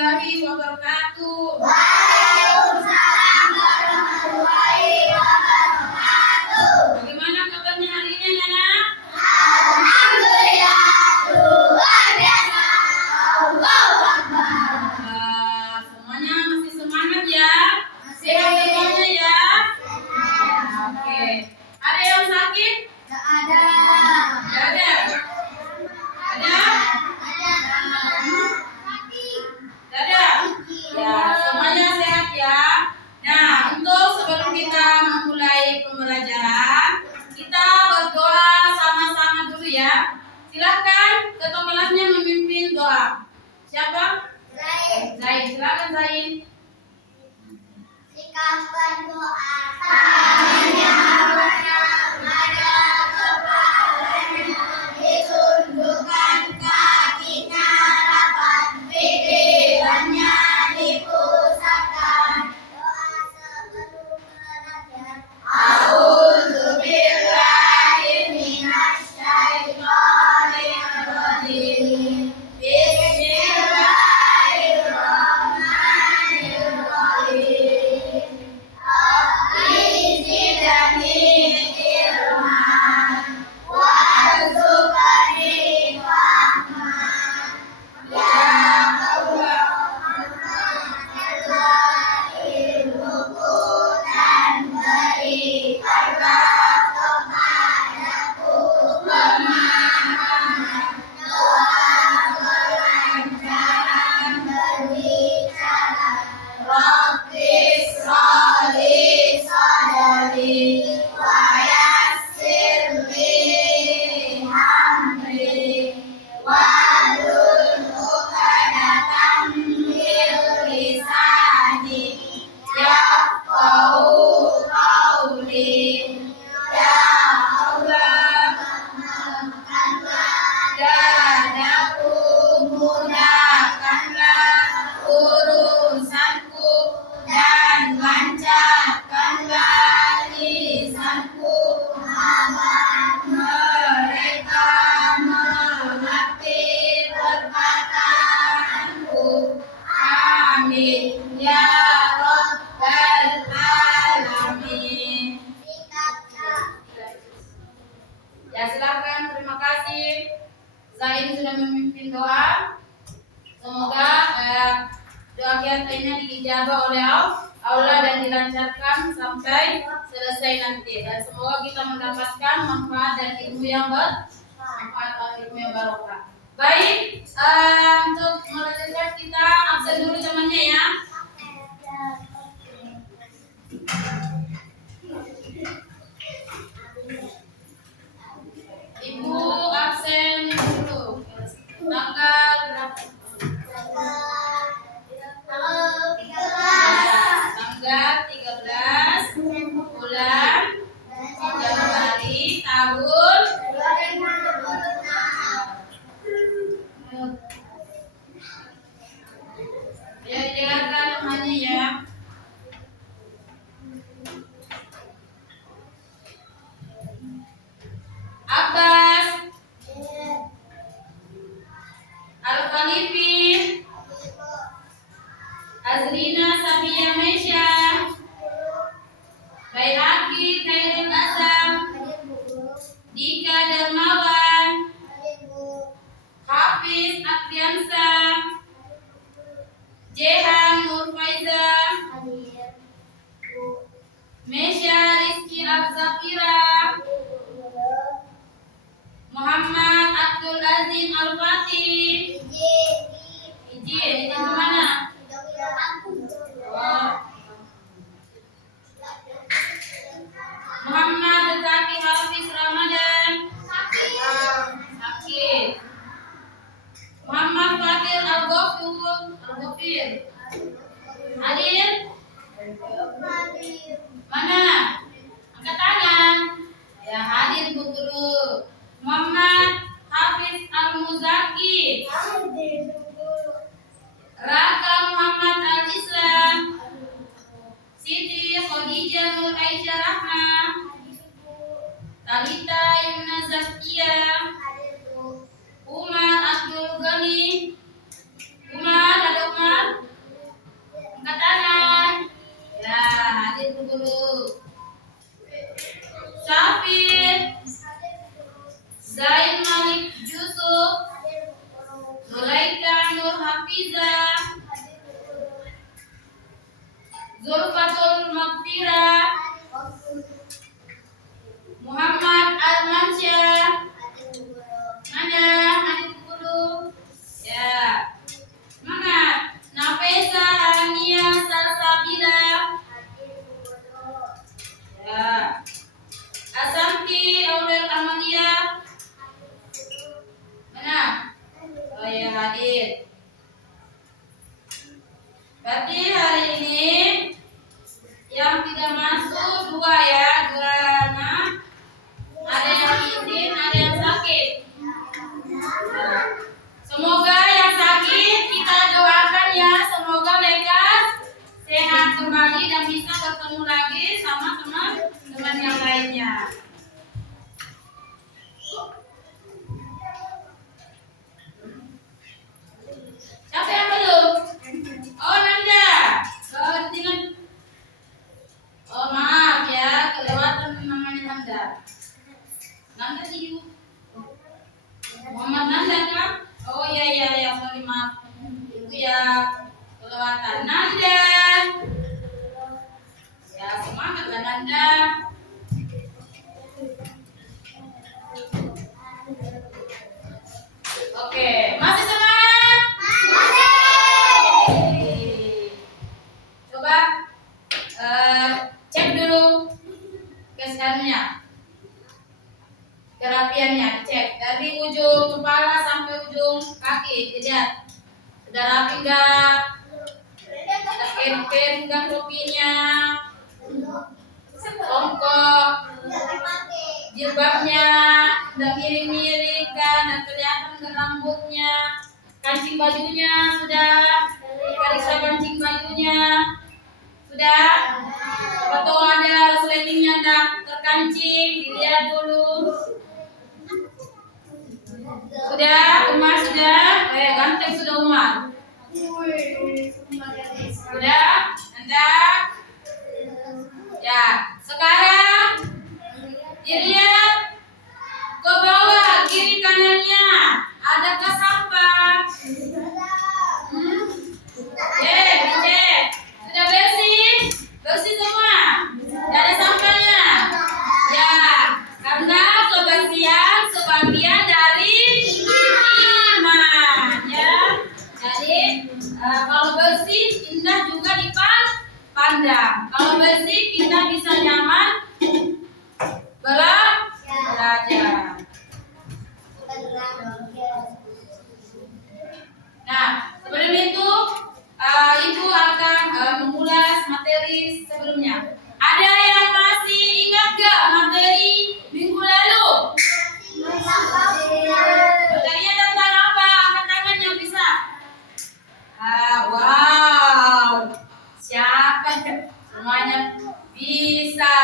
warahmatullahi wabarakatuh. Waalaikumsalam warahmatullahi wabarakatuh. Bagaimana kabarnya hari ini, anak? Alhamdulillah, luar biasa. Allahu Akbar. Semuanya masih semangat ya? Masih. Semuanya ya? Oke. Ada yang sakit? Tidak ada. Tidak ada? Ada? Tidak ada? Ya, semuanya sehat ya. Nah, untuk sebelum kita memulai pembelajaran, kita berdoa sama-sama dulu ya. Silahkan ketua kelasnya memimpin doa. Siapa? Zain. Silakan Zain. Sikap berdoa tangannya menada kepalanya, ditundukkan kakinya rapat, pikirannya dipusatkan. Doa sebelum belajar. A'udzubillahi minasyaitonirrajim. Bismillahirrahmanirrahim. Rabbi zidni ilman warzuqni fahman. Ya Allah, ilmuku dan berikanlah kepadaku pemahaman, doa kelancaran berbicara. Rabbis sholli sadri wa yassirli amri wahlul 'uqdatam min lisani yafqahu qawli. Ya Allah, dadaku, mudahkanlah urusanku, dan lancarkanlah lisanku, agar mereka mengerti perkataanku. Amin ya rabbal alamin. Ya, silakan. Terima kasih. Zain sudah memimpin doa. Semoga doa kita ini diijabah oleh Allah dan dilancarkan sampai selesai nanti. Dan semoga kita mendapatkan manfaat dan ilmu yang bermanfaat dan ilmu yang barokah. Baik, untuk melanjutkan kita absen dulu temannya ya. Ibu absen dulu. Tanggal berapa? Tanggal 13 bulan Januari tahun 2026. Ya, dengarkan namanya ya. Abbas, Al-Khalifin, Azrina Sabia Mesya, Bayhaqi Khairul Azam, Dika Darmawan, Hafiz Akriansa, Jehan Nur Faiza, Mesya Rizki Al-Zafira, Muhammad Abdul Azim Al-Fatih. Izin kemana? Oh. Muhammad Zaki Hafiz Ramadan. Sakit. Muhammad Fadil Al-Ghafir. Hadir? Mana? Angkat tangan. Ya, hadir Bu Guru. Muhammad Hafiz Al-Muzaki. Raka Muhammad Al-Islam. Siti Khadijah Nur Aisyah Rahma. Talita Yumna Zakia. Umar Abdul Ghani. Umar, ada Umar? Zulfatul Maghfirah, Muhammad Almansyah. Mana? Adik guru. Ya. Semangat. Nafisa Ania Salsabila. Ya. Asamki Aurel Amalia. Mana? Oh ya, hadir. Berarti hari ini yang tidak masuk dua ya, dua anak. Ada yang izin, ada yang sakit. Semoga yang sakit kita doakan ya, semoga lekas sehat kembali dan bisa bertemu lagi sama teman-teman yang lainnya. Siapa yang belum? Oh, Nanda. Oh, maaf ya, kelewatan namanya Nanda. Nanda sih. Muhammad Nanda kan? Oh iya, sorry maaf. Itu ya kelewatan Nanda. Ya, semangat lah Nanda. Oke, masih semangat? Coba cek dulu kesannya, kerapiannya, cek dari ujung kepala sampai ujung kaki, lihat sudah rapi enggak, ken enggak topinya, songkok, jilbabnya udah miring-miring kan, dan kelihatan enggak rambutnya, kancing bajunya sudah, periksa kancing bajunya sudah, atau ada resletingnya enggak terkancing, dilihat dulu. Sudah, Umar sudah, ganteng sudah Umar. Sudah, Anda. Ya, sekarang dilihat ke bawah kiri kanannya, adakah sampah? Dicek. Sudah bersih? Bersih semua? Tidak ada sampahnya? Ya, karena kebersihan sebagian dari iman ya. Jadi kalau bersih indah juga dipandang. Kalau bersih kita bisa nyaman belajar. Nah, sebelum itu Ibu akan mengulas materi sebelumnya. Ada yang masih ingat gak materi minggu lalu? Materinya tentang apa? Angkat tangan yang bisa. Wow, siapa? Semuanya bisa.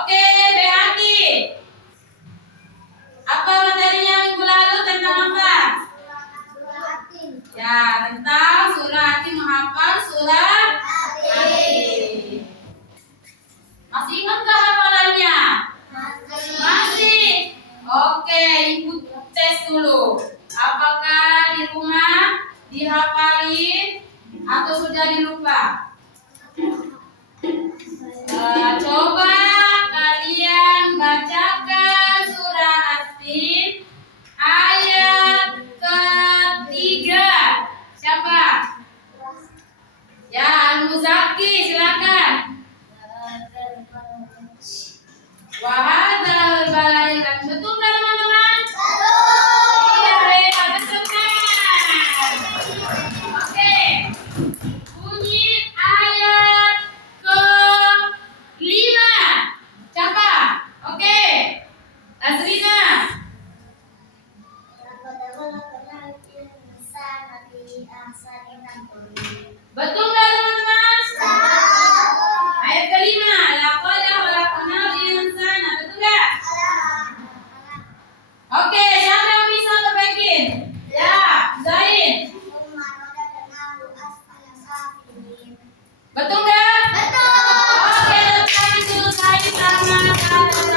Oke, Beaki. Apa materinya minggu lalu tentang apa? Ya, tentang surah Hati, menghafal surah Hati. Masih ingat gak hafalannya? Masih. Oke, Ibu tes dulu. Apakah di rumah dihafalin atau sudah dilupa? Coba kalian bacakan surah Hati ayat ketiga. Siapa? Ya, Al-Muzaki, silakan. Wahadzal balai, betul nggak teman-teman? Iya, agak senang. Oke, bunyi ayat ke-5. Siapa? Oke, Azrina. Betul nggak teman-teman? Ayat ke-5. Laqad khalaqnal insana. Betul nggak? Oke, siapa yang bisa terbagiin? Ya, Zain. Betul nggak? Oke, tadi dulu Zain sama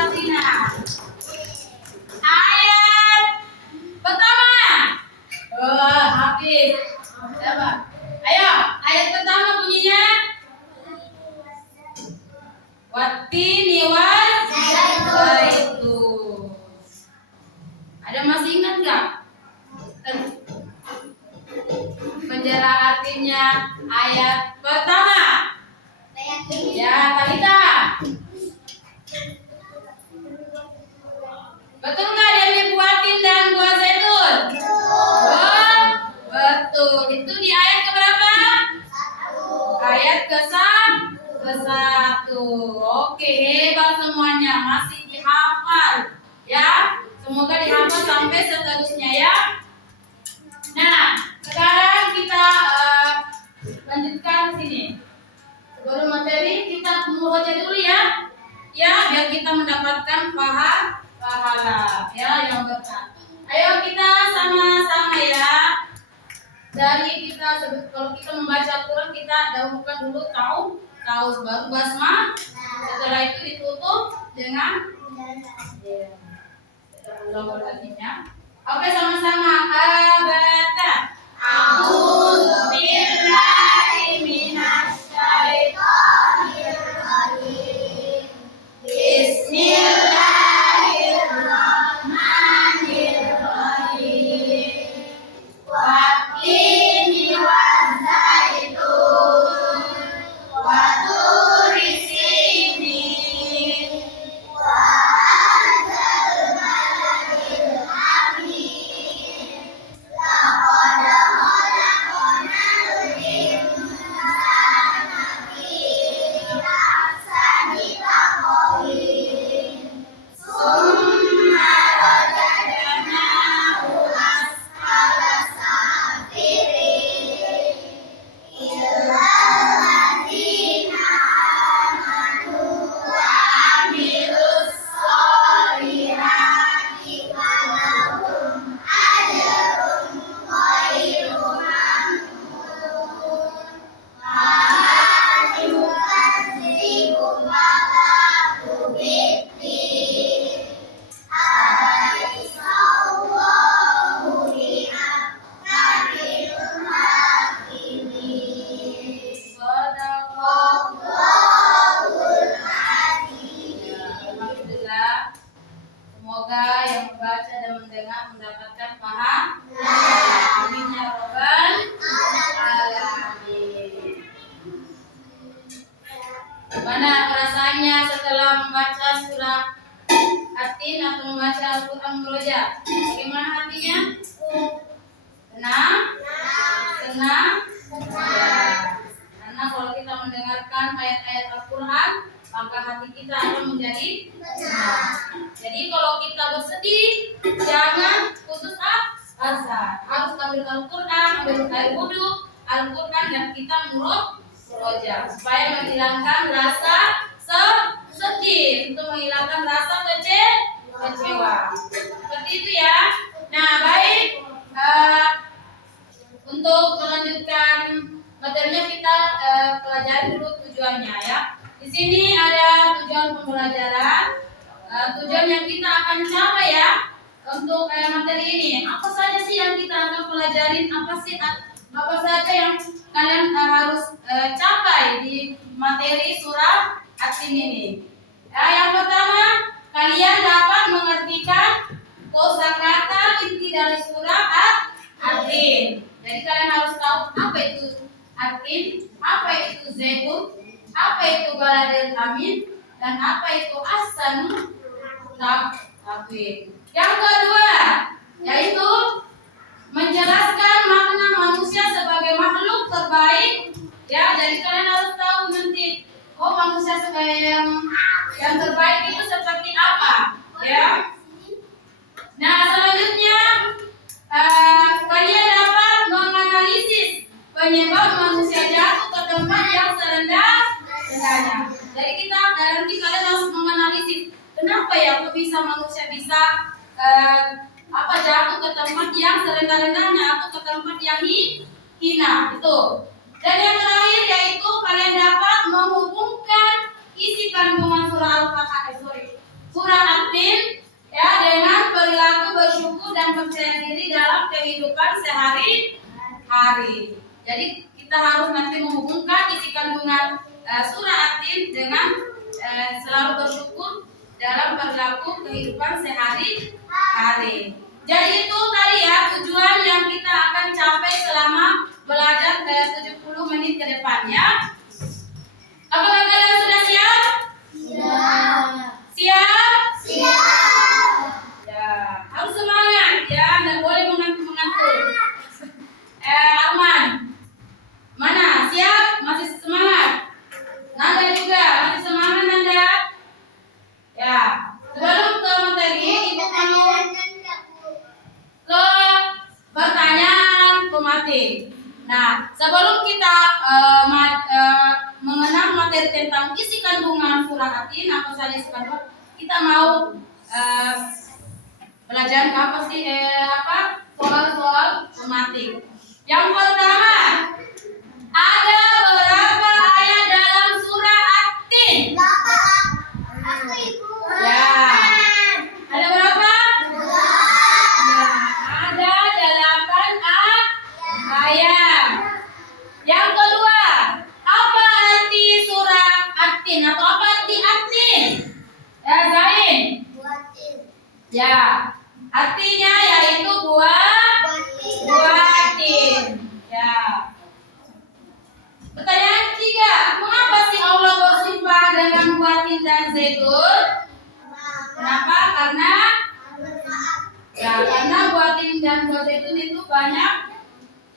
Azrina. Ayat pertama. Hafiz. Siapa? Ayo, ayat pertama bunyinya. adalah artinya ayat pertama. Ya, Talita. Betul nggak Dewi buatin dan buah zaitun? Oh, betul. Itu di ayat keberapa? Ayat ke-1. Oke, hebat semuanya. Masih dihafal. Ya, semoga dihafal sampai seterusnya ya. Nah, sekarang kita lanjutkan sini. Sebelum materi kita membaca dulu ya. Ya, biar kita mendapatkan pahala ya yang berkah. Ayo kita sama-sama ya. Dari kita kalau kita membaca Al-Qur'an kita dahulukan dulu taus baru basmah. Setelah itu ditutup dengan Oke, sama-sama. Abata. A'udzu billahi minasy syaithanir rajim. Bismillahirrahmanirrahim. Wattini wazzaitun wa turi sinin wa hadzal baladil amin. Laqad khalaqnal insana fi ahsani taqwim. Summa radadnahu asfala safirin. Illa alladzina amanu wa amilus solihati falahum ajrun ghairu mamnun. Ma yukadzibu ba'du biddin. Alaihissallahu bi'ahkamil hakimin. Shadaqallahul azim. Alhamdulillah. Semoga yang membaca dan mendengar mendapatkan pahala. Amin ya rabbal alamin. Mana perasaannya setelah membaca surah At-Tin atau membaca Al-Quran Murojaah? Bagaimana hatinya? Tenang? Tenang? Ya. Karena kalau kita mendengarkan ayat-ayat Al-Quran, maka hati kita akan menjadi tenang. Jadi kalau kita bersedih, jangan putus asa. Harus ambil Al-Quran, ambil air wudhu, Al-Quran dan kita murojaah supaya menghilangkan rasa sedih, untuk menghilangkan rasa kecewa. Seperti itu ya. Nah, baik. Untuk melanjutkan materinya kita pelajari dulu tujuannya ya. Di sini ada tujuan pembelajaran, tujuan yang kita akan capai ya untuk materi ini. Apa saja sih yang kita akan pelajarin? Apa saja yang kalian harus capai di materi surah At-Tin ini? Yang pertama, kalian dapat mengertikan kosakata inti dari surah At-Tin. Jadi kalian harus tahu apa itu At-Tin, apa itu zaitun, apa itu baladil amin, dan apa itu ahsanut taqwim. Yang kedua, yaitu menjelaskan makna manusia sebagai makhluk terbaik. Ya, jadi kalian harus tahu nanti manusia sebagai yang terbaik itu seperti apa, ya. Nah, selanjutnya kalian dapat menganalisis penyebab manusia jatuh ke tempat yang serendah-rendahnya. Jadi nanti kalian harus menganalisis kenapa ya kok bisa manusia bisa jatuh ke tempat yang serendah-rendahnya atau ke tempat yang hina itu. Dan yang terakhir yaitu kalian dapat menghubungkan isi kandungan surah At-Tin ya dengan perilaku bersyukur dan percaya diri dalam kehidupan sehari-hari. Jadi kita harus nanti menghubungkan isi kandungan surah At-Tin dengan selalu bersyukur dalam perilaku kehidupan sehari-hari. Jadi itu tadi ya tujuan yang kita akan capai selama belajar 70 menit ke depannya. Apakah kalian sudah siap? Siap? Ya, harus semangat ya, nggak boleh mengantuk-mengantuk. Arman, mana? Siap? Masih semangat? Nanda juga, masih semangat Nanda? Ya, sebelum ke materi, Ibu mau ke pertanyaan pemateri. Nah, sebelum kita mengenal materi tentang isi kandungan surah Yasin, apa saja isi kandungan, kita mau belajar apa sih soal-soal pemateri. Yang pertama, ada berapa ayat dalam surah Yasin? Ya, ada berapa? Ada 8 ayat. Yang kedua, apa arti surah Yasin atau apa arti Yasin? Ya, Zain. Ya, artinya yaitu buatin. Ya. Pertanyaan ketiga, mengapa sih Allah bersumpah dengan buatin dan zaitun? Kenapa? Karena buatin dan zaitun itu banyak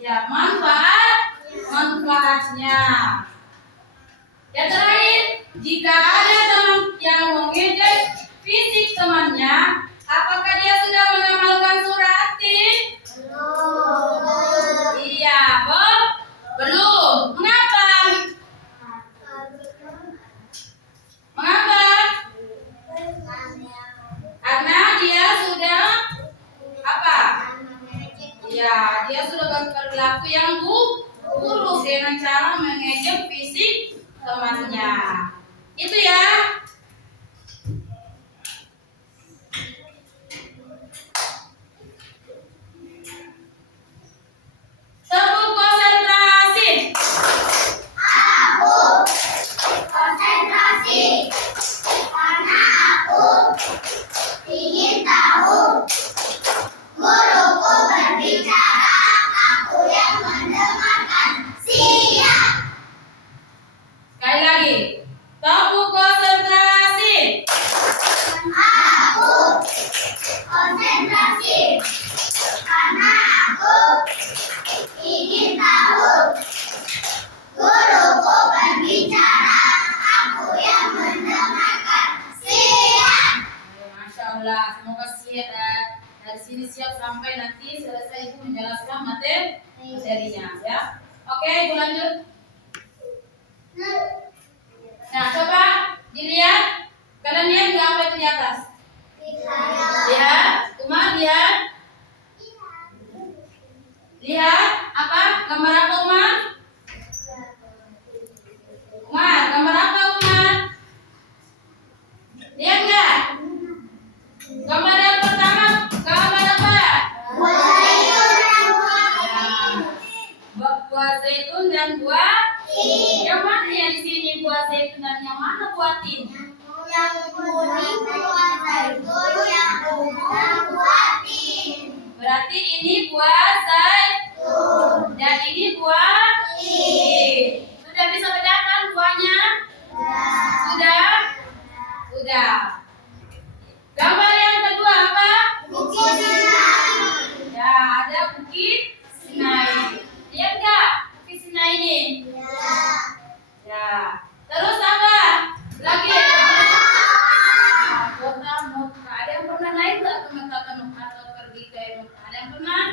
ya manfaatnya. Yang terakhir, jika ada teman yang mengejek fisik temannya, apakah dia sudah mengamalkan surah Yasin? Iya, belum. Mengapa? Karena dia sudah apa? Ya, dia sudah berperilaku yang buruk dengan cara mengejek fisik temannya. Itu ya. Tepuk konsentrasi. Karena aku ingin tahu. Guruku berbicara, aku yang mendengarkan. Siap. Sekali lagi. Tepuk konsentrasi. Aku konsentrasi. Karena aku ingin tahu. Guruku berbicara, aku yang mendengarkan. Siap. Masya Allah, semoga dari sini siap sampai nanti selesai Ibu menjelaskan materinya ya. Oke, Ibu lanjut. Nah, coba dilihat. Kalian lihat nggak apa itu di atas? Lihat, Umar lihat. Lihat apa? Gambar apa Umar? Gambar apa Umar? Lihat nggak? Gambar yang pertama, gambar apa? Buah zaitun dan buah. Yang mana yang di sini buah zaitun dan yang mana buatin? Yang kuning buah zaitun, yang ungu buatin. Berarti ini buah zaitun dan ini buah. Sudah bisa bedakan buahnya? Sudah. Gambar yang kedua apa? Bukit Sinai. Ya, ada Bukit Sinai. Lihat nggak Bukit Sinai ini? Ya. Terus apa? Lagi. Kota Mekah. Ada yang pernah naik nggak ke Mekah atau pergi ke Mekah? Ada yang pernah?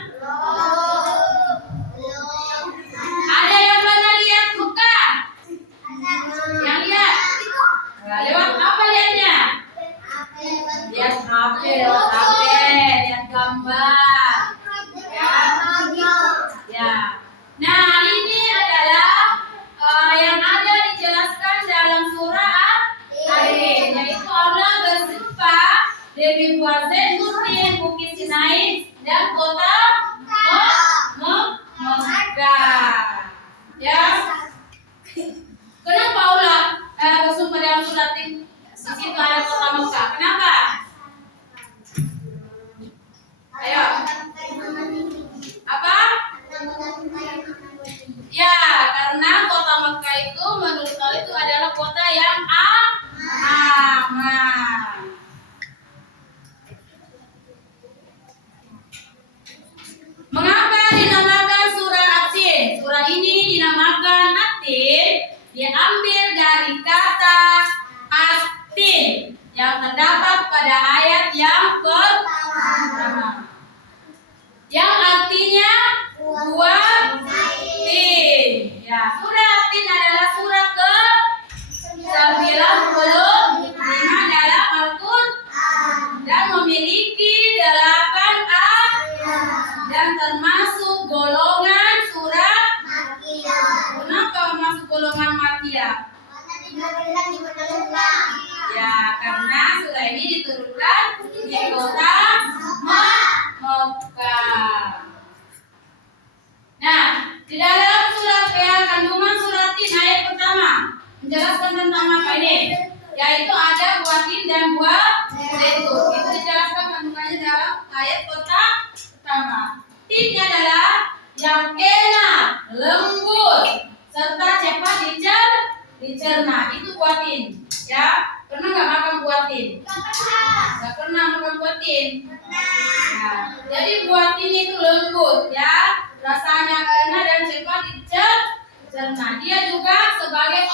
Ada yang pernah lihat Mekah? Yang lihat? Nah, lewat apa lihatnya? Lihat HP, lihat gambar. Ya. Nah, ini adalah yang ada dijelaskan dalam surah Yasin, yaitu Allah bersumpah demi buah zaitun, Bukit Sinai dan kota Mekah. Ya. Kenapa Allah bersumpah dalam surat ini? Di situ ada kota Mekah. Kenapa? Ayo. Apa? Suratin adalah surat ke 95 dalam Al-Quran dan memiliki 8 dan termasuk golongan surat. Kenapa masuk golongan Makiyah? Ya, karena surah ini diturunkan di kota Mekah. Nah, di dalam surat kandungan suratin ayat pertama menjelaskan tentang apa ini? Yaitu ada buah tin dan buah zaitun. Itu dijelaskan kandungannya dalam ayat pertama. Tinnya adalah yang enak, lembut, serta cepat dicerna. Itu buah tin. Ya, pernah nggak makan buah tin? Nggak pernah makan buah tin. Nah, jadi buah tin itu lembut, ya, rasanya enak dan cepat dicerna. Dia juga sebagai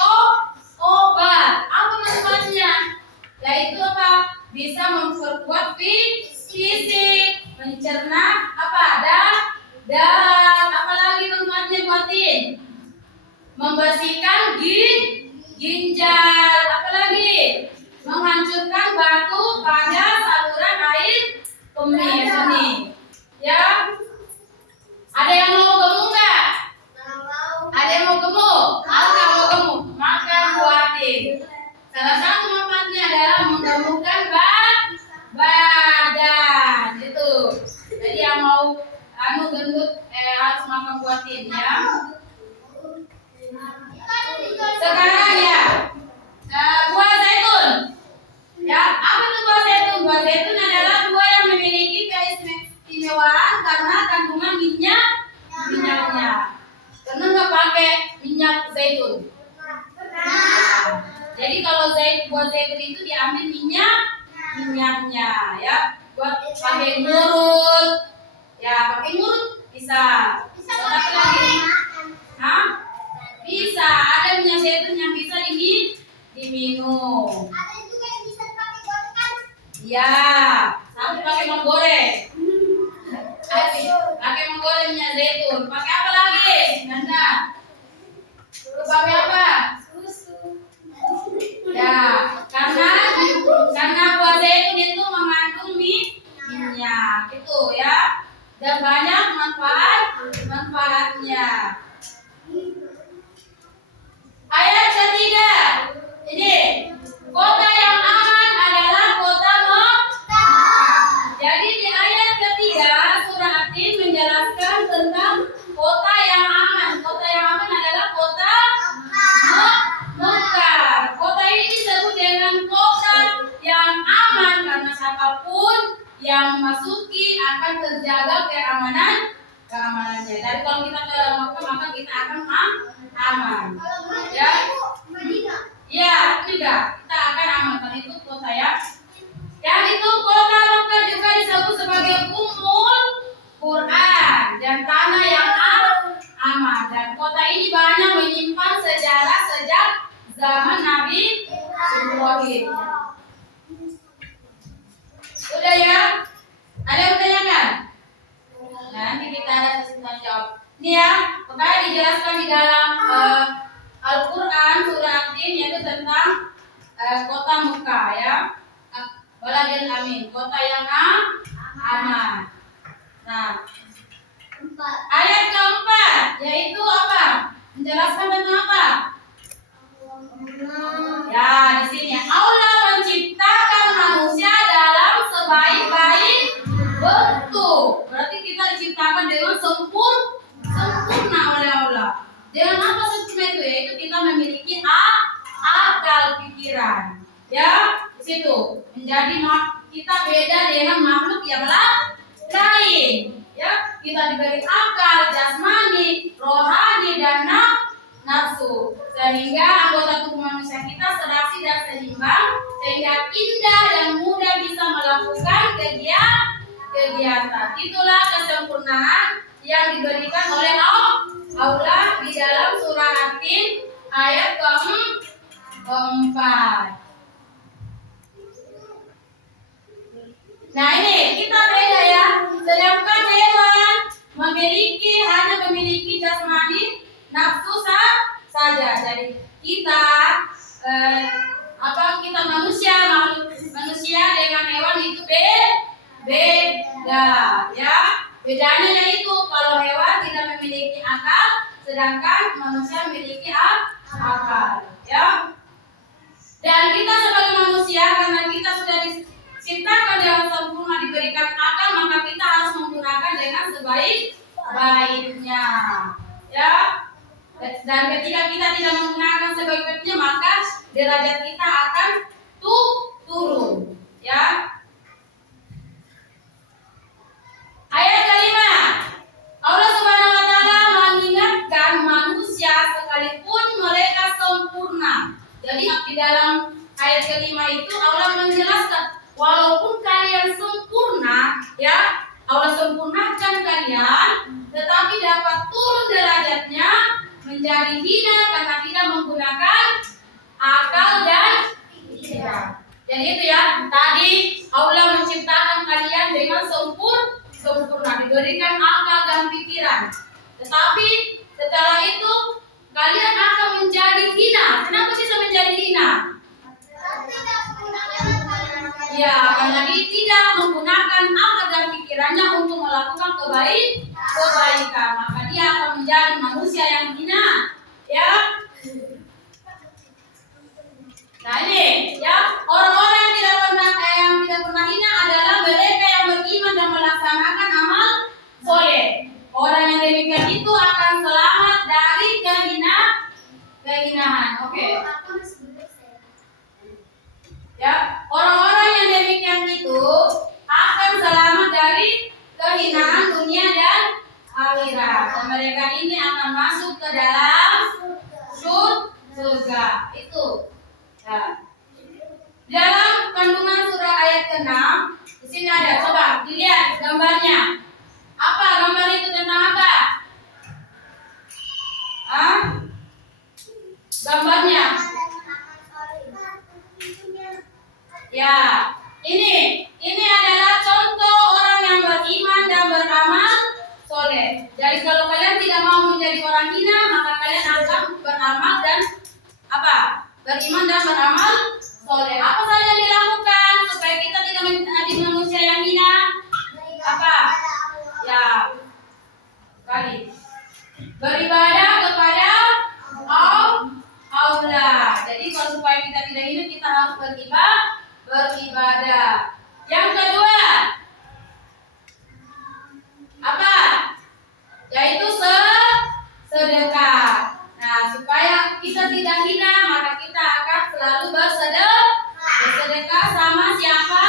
obat. Apa manfaatnya? Yaitu apa? Bisa memperkuat fisik, mencerna apa? Darah. Apalagi manfaatnya buat tin? Membersihkan ginjal. Apalagi? Menghancurkan batu pada saluran air kemih. Ya. Ada yang mau gemuk nggak? Ada yang mau gemuk? Aku nggak mau gemuk. Makan buah tin. Salah satu manfaatnya adalah menggemukkan badan. Gitu. Jadi yang mau gendut harus makan buah tin, ya. Sekarang ya, buah zaitun. Ya, apa itu buah zaitun? Buah zaitun adalah buah yang memiliki keistimewaan karena kandungan minyaknya. Pernah nggak pakai minyak zaitun? Jadi kalau buah zaitun itu diambil minyaknya, ya, buat pakai ngurut. Ya, pakai ngurut bisa. Apa lagi? Hah? Bisa. Ada minyak zaitun yang bisa diminum. Ada juga yang bisa pakai gorengan. Ya, sampai pakai menggoreng. Pakai menggoreng minyak zaitun. Pakai apa lagi? Nanda? Pakai apa? Susu. Ya, karena buah zaitun itu mengandung minyak, itu ya. Dan banyak manfaatnya. Ayat ketiga. Ini kota yang aman adalah kota Mekah. Jadi di ayat ketiga surah At-Tin menjelaskan tentang kota yang aman. Kota yang aman adalah kota Mekah. Kota ini disebut dengan kota yang aman karena siapapun yang memasuki akan terjaga keamanannya. Jadi kalau kita ke Mekah maka kita akan aman. Ya. Ya, tidak. Kita akan aman karena itu kota ya. Dan itu kota Mekah juga disebut sebagai Ummul Quran dan tanah yang aman. Dan kota ini banyak menyimpan sejarah sejak zaman Nabi Ibrahim. Udah ya? Ada yang bertanyakan? Nanti kita ada sesi tanya jawab. Ini ya, pokoknya dijelaskan di dalam Al-Quran surah At-Tin yaitu tentang kota Mekah, ya. Baladil amin, kota yang aman. Nah, ayat keempat yaitu apa? Menjelaskan tentang apa? Ya, di sini Allah menciptakan manusia dalam sebaik-baik bentuk. Berarti kita diciptakan dengan sempurna oleh Allah. Dengan apa sempurna itu? Yaitu kita memiliki akal pikiran. Ya, di situ menjadi kita beda dengan makhluk yang lain. Ya, kita diberi akal jasmani, rohani dan nafsu. Sehingga anggota tubuh manusia kita serasi dan seimbang, sehingga indah dan mudah bisa melakukan kegiatan. Itulah kesempurnaan yang diberikan oleh Allah di dalam surah At-Tin ayat keempat. Nah ini kita beda ya. Sedangkan hewan hanya memiliki jasmani, nafsu saja. Jadi kita kita manusia dengan hewan itu beda ya. Bedanya yaitu kalau hewan tidak memiliki akal, sedangkan manusia memiliki akal ya. Dan kita sebagai manusia, karena kita sudah diciptakan dengan sempurna, diberikan akal, maka kita harus menggunakan dengan sebaik-baiknya ya. Dan ketika kita tidak menggunakan sebaik-baiknya, maka derajat kita akan turun ya. Ayat kelima, Allah Subhanahu wa taala mengingatkan manusia sekalipun mereka sempurna. Jadi di dalam ayat kelima itu Allah menjelaskan walaupun kalian sempurna ya, Allah sempurnakan kalian, tetapi dapat turun derajatnya menjadi hina karena tidak menggunakan akal dan pikiran. Jadi itu ya, tadi Allah menciptakan kalian dengan sempurna, diberikan akal dan pikiran. Tetapi setelah itu kalian akan menjadi hina. Kenapa bisa menjadi hina? Ya, karena dia tidak menggunakan akal dan pikirannya untuk melakukan kebaikan, maka dia akan menjadi manusia yang hina. Ya. Nah ini ya, orang-orang yang tidak pernah hina adalah mereka yang beriman dan melaksanakan amal soleh. Orang yang demikian itu akan selamat dari kehinahan. Oke. Ya, orang-orang yang demikian itu akan selamat dari kehinaan dunia dan akhirat. Dan mereka ini akan masuk ke dalam surga. Itu. Ya. Dalam kandungan surah ayat ke-6, di sini ada, coba dilihat gambarnya. Apa gambar itu tentang apa? Gambarnya. Ya, ini adalah contoh orang yang beriman dan beramal soleh. Jadi kalau kalian tidak mau menjadi orang hina, maka kalian akan beramal dan beriman dan beramal soleh. Apa saja yang dilakukan supaya kita tidak menjadi manusia yang hina? Apa? Ya, kali beribadah kepada Allah. Jadi kalau supaya kita tidak hina, kita harus beribadah. Yang kedua, apa? Yaitu sedekah. Nah, supaya kita tidak hina, maka kita akan selalu bersedekah sama siapa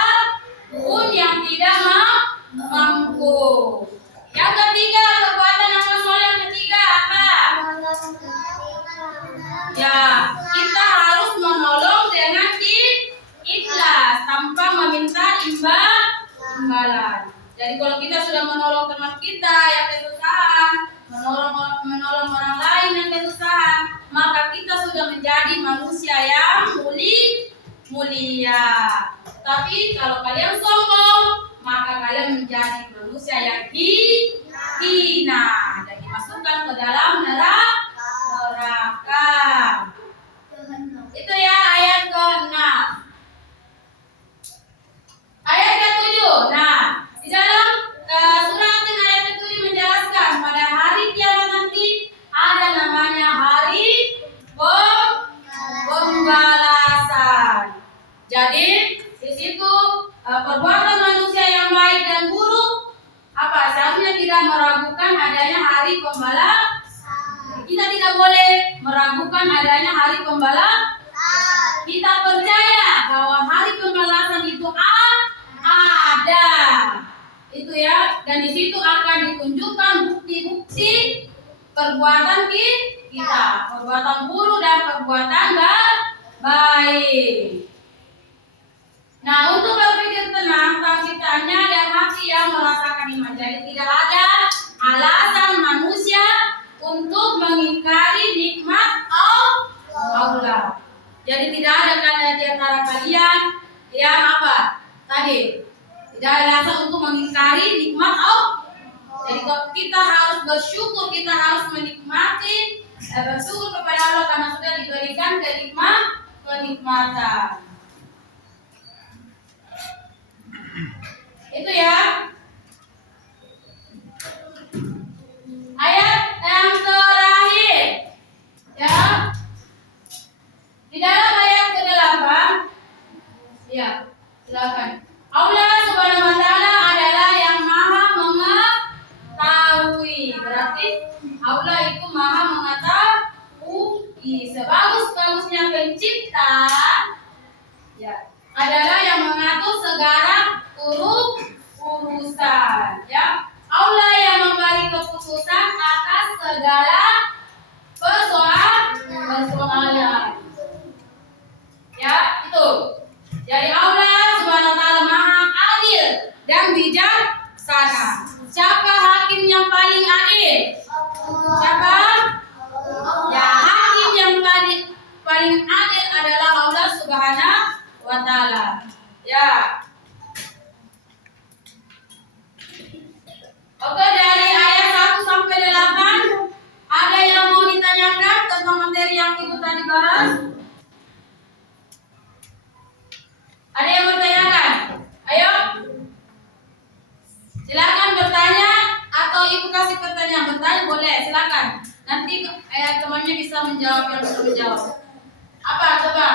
pun yang tidak mampu. Yang ketiga, perbuatan amal soleh yang ketiga apa? Ya, kita harus menolong dengan ikhlas tanpa meminta imbalan. Jadi kalau kita sudah menolong teman kita yang kesusahan, menolong orang lain yang kesusahan, maka kita sudah menjadi manusia yang mulia. Tapi kalau kalian sombong, maka kalian menjadi manusia yang hina dan dimasukkan ke dalam neraka. Itu ya ayat ke-6. Ayat ke-7. Nah, di dalam surat ayat ke-7 menjelaskan pada hari kiamat nanti ada namanya hari pembalasan. Jadi di situ perbuatan manusia yang baik dan buruk seharusnya tidak meragukan adanya hari pembalasan. Kita tidak boleh meragukan adanya hari pembalasan. Kita percaya bahwa hari pembalasan itu ada. Itu ya, dan di situ akan ditunjukkan bukti-bukti perbuatan kita, perbuatan buruk dan perbuatan baik. Nah, untuk berpikir tenang, terciptanya dan hati yang merasakan iman. Jadi tidak ada alasan manusia untuk mengingkari nikmat Allah. Jadi tidak ada kata di antara kalian yang tidak ada alasan untuk mengingkari nikmat Allah. Jadi kita harus bersyukur, kita harus menikmati Bersyukur kepada Allah karena sudah diberikan kenikmatan. Itu ya. Ayat yang terakhir. Ya. Di dalam ayat ke-8. Ya, silakan. Allah Subhanahu wa taala adalah yang Maha mengetahui. Berarti Allah itu Maha mengetahui. Sebagus-bagusnya pencipta ya, adalah yang mengatur segala urusan ya. Allah yang memberi keputusan atas segala persoalan. Ya, itu. Jadi Allah Subhanahu wa taala Maha adil dan bijaksana. Siapa hakim yang paling adil? Siapa? Ya, hakim yang paling adil adalah Allah Subhanahu wa taala. Ya. Oke, dari ayat 1 sampai 8 ada yang mau ditanyakan tentang materi yang Ibu tadi bahas? Ada yang bertanyakan? Ayo. Silakan bertanya atau Ibu kasih pertanyaan. Bertanya boleh, silakan. Nanti temannya bisa menjawab yang bisa menjawab. Apa coba?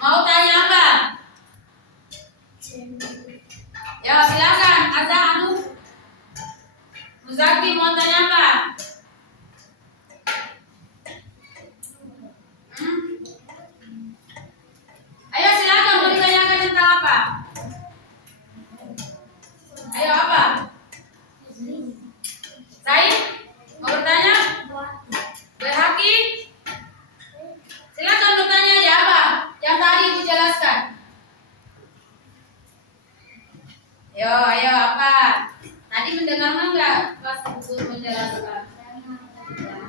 Mau tanya apa? Ya, silakan. Ada anu. Muzaki mau tanya apa? Ayo silakan mau ditanyakan tentang apa? Ayo apa? Said mau bertanya? Berhaki? Silakan bertanya aja apa yang tadi Ibu jelaskan. Ayo apa? Tadi mendengar enggak pas Ibu menjelaskan?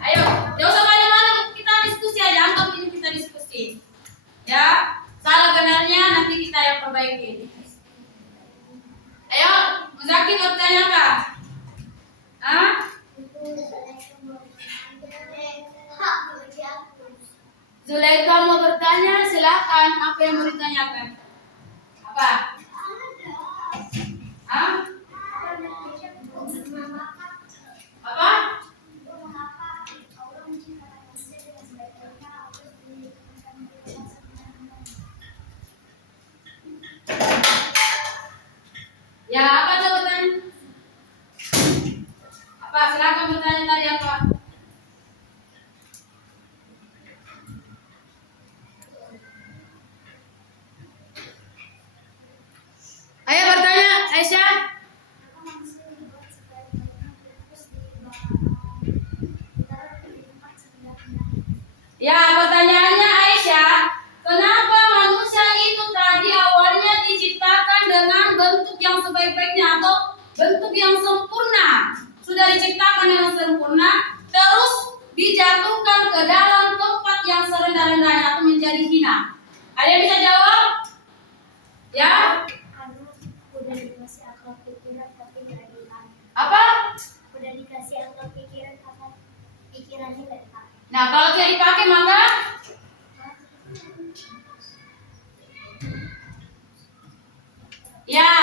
Ayo, jauh usah mana-mana, kita diskusi aja, anggap ini kita diskusi. Ya, salah benarnya nanti kita yang perbaiki. Ayo, Muzaki bertanya apa? Hah? Zulaika mau bertanya, silakan. Apa yang mau ditanyakan? Apa? Hah? Apa? Ya, apa jawabannya? Apa? Silakan bertanya tadi apa? Ayo bertanya, Aisyah. Ya, pertanyaannya Aisyah, kenapa manusia itu tadi awalnya diciptakan dengan bentuk yang sebaik-baiknya atau bentuk yang sempurna? Sudah diciptakan dengan sempurna, terus dijatuhkan ke dalam tempat yang serendah-rendahnya atau menjadi hina. Ada yang bisa jawab? Ya? Udah dikasih akal pikiran tapi nggak dipakai. Apa? Udah dikasih akal pikiran apa pikirannya nggak dipakai. Nah, kalau tidak dipakai maka ya,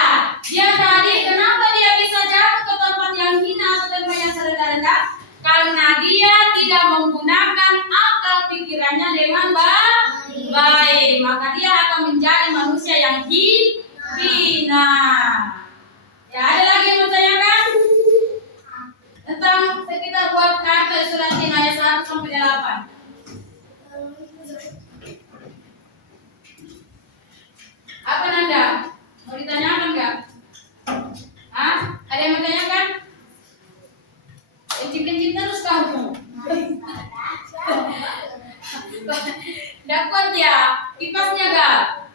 dia tadi kenapa dia bisa jatuh ke tempat yang hina atau tempat yang serendah-rendah? Karena dia tidak menggunakan akal pikirannya dengan baik. Maka dia akan menjadi manusia yang hina. Ya, ada lagi yang bertanyakan? Tentang sekitar buat kata surat ayat 1 sampai 8. Apa Nanda? Mau ditanyakan enggak? Hah? Ada yang bertanyakan? Kencing-kencing terus kamu. Nggak kuat ya? Kipasnya enggak?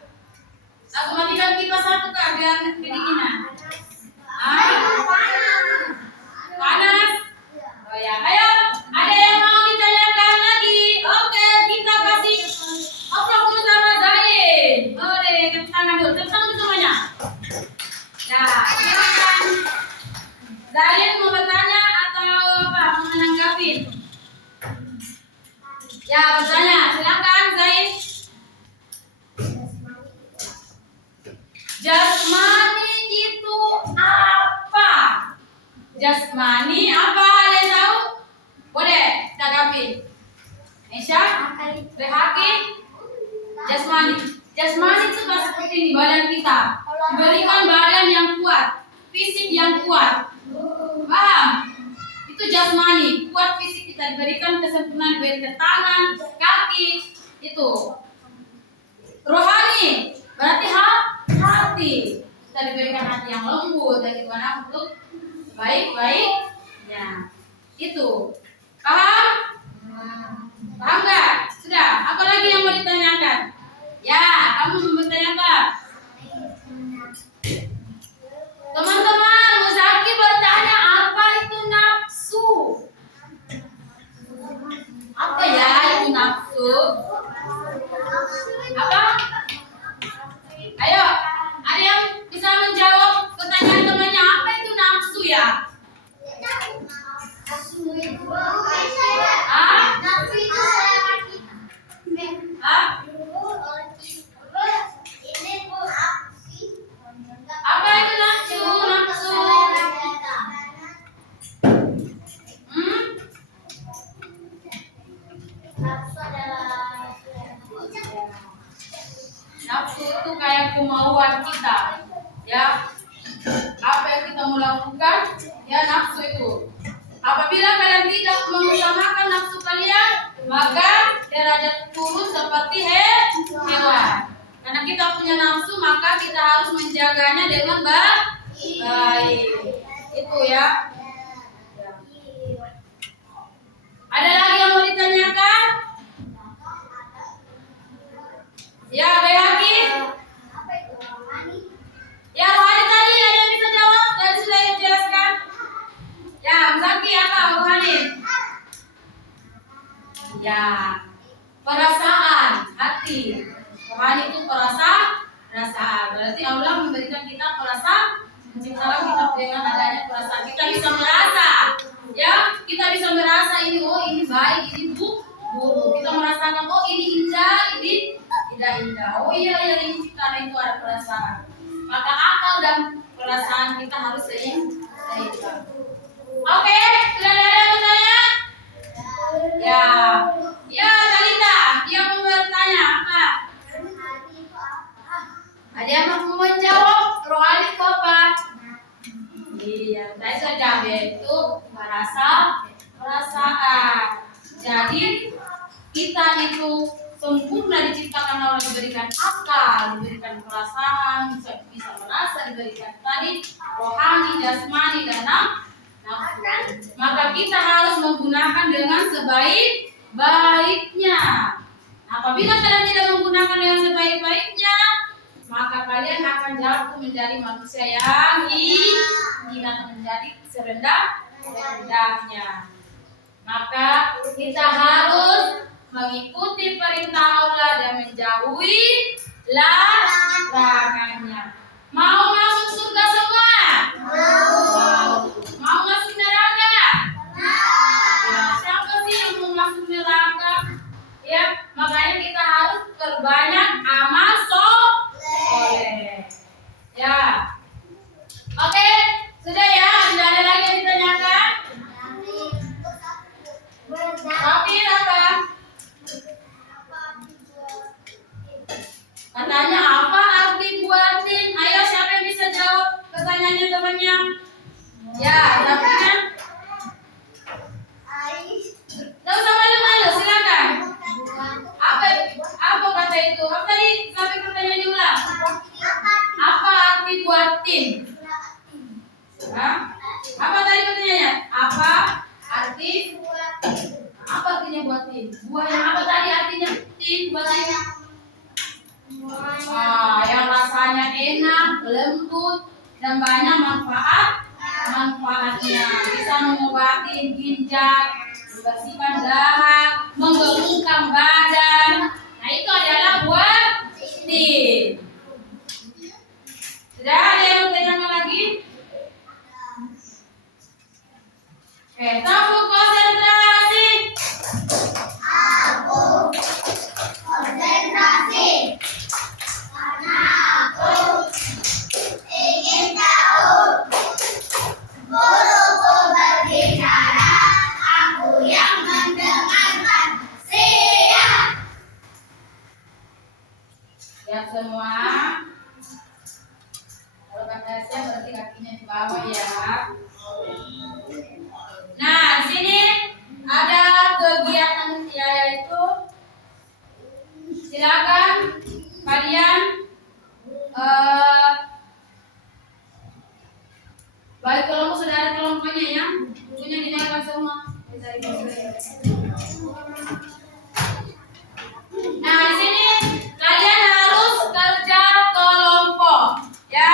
Aku matikan kipas satu Kak, biar kedinginan. Panas? Oh ya, ayo. Ada yang mau ditanyakan lagi? Oke, kita kasih oprek dulu sama Zain. Boleh, tepuk tangan dulu. Tepuk tangan semuanya. Nah, silakan. Zain mau bertanya atau apa? Mau menanggapi? Ya, bertanya. Silakan, Zain. Jasmani itu apa? Jasmani apa? Ada yang tahu? Boleh tanggapi. Aisyah, Rehaki. Jasmani. Jasmani itu seperti ini badan kita. Diberikan badan yang kuat, fisik yang kuat. Paham? Itu jasmani, kuat fisik kita, diberikan kesempurnaan, diberikan tangan, kaki, itu. Rohani, berarti hati. Kita diberikan hati yang lembut dan gimana untuk baik-baiknya. Itu. Paham? Paham nggak? Sudah. Apa lagi yang mau ditanyakan? Ya, kamu mau bertanya apa? Teman-teman, Muzaki bertanya apa itu nafsu? Apa ya itu nafsu? Apa? Ayo, ada yang bisa menjawab pertanyaan temannya, apa itu nafsu ya? Apa itu nafsu? Nafsu. Nafsu itu kayak kemauan kita, ya. Apa yang kita mau lakukan, ya nafsu itu. Apabila kalian tidak mengutamakan nafsu kalian, maka derajat turun seperti hewan. Karena kita punya nafsu, maka kita harus menjaganya dengan baik. Itu ya. Ada lagi yang mau ditanyakan? Ya, Bayaki. Ya, rohani tadi ada yang bisa jawab dan sudah yang jelaskan. Ya, Zaki apa rohani? Ya, perasaan hati. Rohani itu perasaan. Berarti Allah memberikan kita perasaan, menciptakan kita dengan adanya perasaan. Kita bisa merasa, ya, kita bisa merasa ini, oh ini baik, ini buruk. Kita merasakan, oh ini indah, ini tidak indah. Oh iya ini karena itu ada perasaan. Maka akal dan perasaan kita harus seimbang. Oke, sudah ada pertanyaan? Ya, Talita, dia mau bertanya apa? Ada yang mau menjawab? Rohani itu apa? Iya, saya sudah jawab, yaitu perasaan. Jadi kita itu sempurna diciptakan Allah, diberikan akal, diberikan perasaan, bisa merasa, diberikan tadi rohani, jasmani dan nafsu. Maka kita harus menggunakan dengan sebaik-baiknya. Apabila kalian tidak menggunakan dengan sebaik-baiknya, maka kalian akan jatuh menjadi manusia yang hina atau menjadi serendah-rendahnya. Maka kita harus mengikuti perintah Allah dan menjauhi larangannya. Mau masuk surga semua? Mau masuk neraka? Ya, siapa sih yang mau masuk neraka? Ya, makanya kita harus perbanyak amal soleh. Ya. Oke, sudah ya? Tidak ada lagi yang ditanyakan? Tapi apa? Katanya apa arti buatin? Ayo siapa yang bisa jawab pertanyaannya temannya? Ya, tapi kan? Tidak usah malu-malu, silakan. Apa kata itu? Apa tadi sampai pertanyaan diulang? Apa arti buatin? Hah? Apa tadi pertanyaannya? Apa artinya buatin? Buah yang apa tadi artinya buatin? Yang rasanya enak, lembut, dan banyak manfaatnya. Bisa mengobati ginjal, membersihkan dahak, menggembungkan badan. Nah itu adalah buatin. Sudah ada yang mau tanyakan lagi? Oke, tepuk konsentrasi. semua. Kalau kata berarti kakinya di bawah ya. Nah, di sini ada kegiatan yaitu silakan kalian baik kelompok sudah ada kelompoknya ya, bukunya dinaikkan semua. Nah, di sini kalian harus kerja kelompok ya,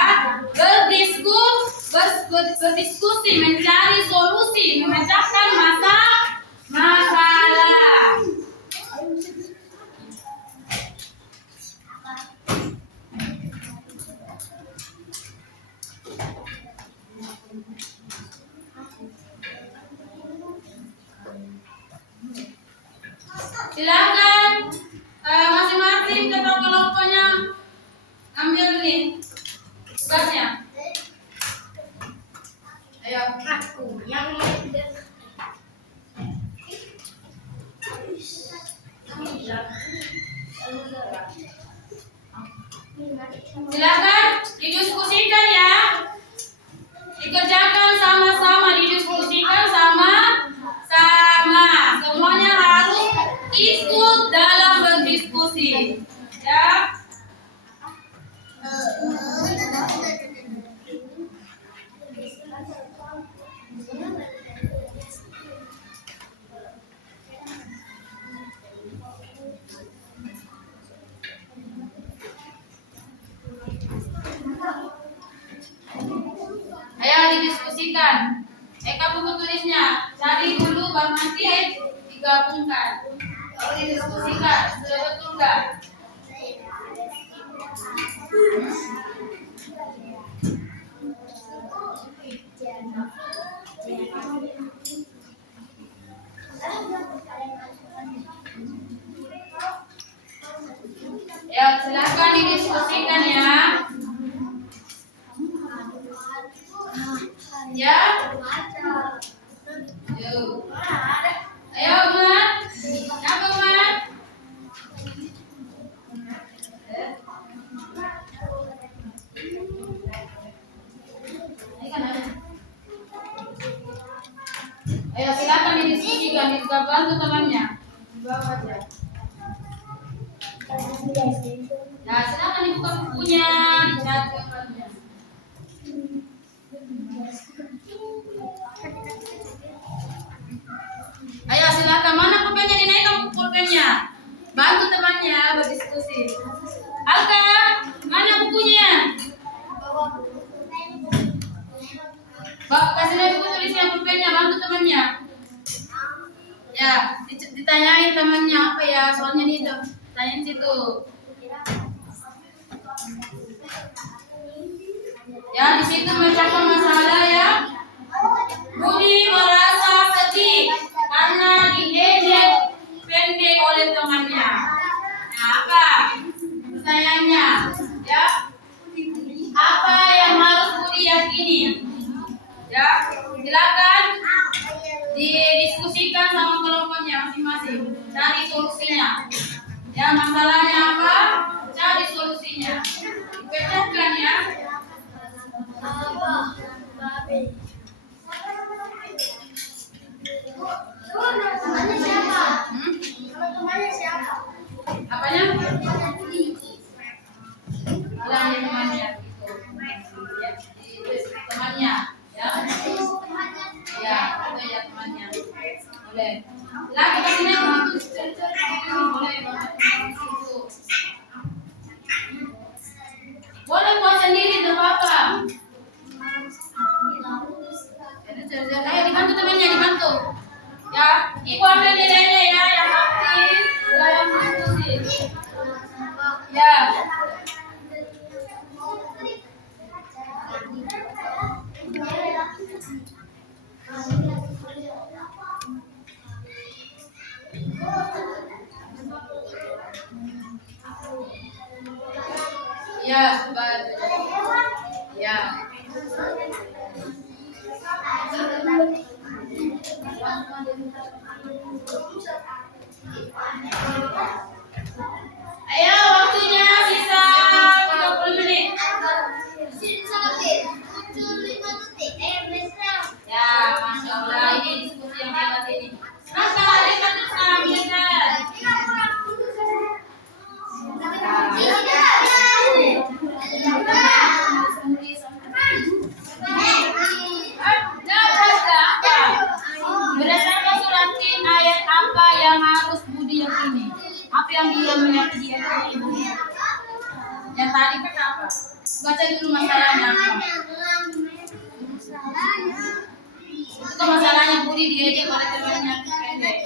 berdiskusi, mencari solusi, memecahkan masalah. Silakan masing-masing ketua kelompoknya ambil nih tugasnya. Ayo, Aku yang silakan didiskusikan ya, dikerjakan sama-sama, didiskusikan sama-sama. Semuanya harus ikut dalam berdiskusi ya. Ayo didiskusikan. Buku tulisnya cari dulu baru nanti digabungkan. Kalau didiskusikan sudah betul nggak? Ya silakan didiskusikan ya. Ya. Yuk. Ayo, Mat. Apa, Mat? Ayo silakan didiskusikan, bantu temannya. Bawa aja. Nah, silakan dibuka bukunya, dicatat gambarnya. Ayo silakan, mana pulpennya, dinaikkan pulpennya. Bantu temannya berdiskusi. Alka, mana bukunya? Kasih lihat buku tulisnya, pulpennya, bantu temannya. Ya, ditanyain temannya apa ya, soalnya di tanyain situ. Ya, di situ memecahkan masalah ya. Budi merasa sedih karena diejek pendek oleh temannya. Nah, apa pertanyaannya? Ya, apa yang harus Budi yakini? Ya, silakan didiskusikan sama kelompoknya masing-masing. Cari solusinya. Ya, masalahnya apa? Cari solusinya. Dipecahkan ya. Temannya siapa? Temannya siapa? Apanya? Bilang ya temannya gitu. Ya, temannya ya. Ya, itu ya temannya. Boleh. Lagi ke sini boleh bantu. Boleh buat sendiri enggak apa-apa. Ayo dibantu temannya, dibantu. Ya, Ibu ambil nilainya ya, yang aktif, yang diskusi. Ya. Ya, sobat. Ya. Ayo waktunya sisa yang dia melihat dia yang tadi kan apa? Baca dulu masalahnya apa? Itu masalahnya Budi diejek oleh temannya pendek.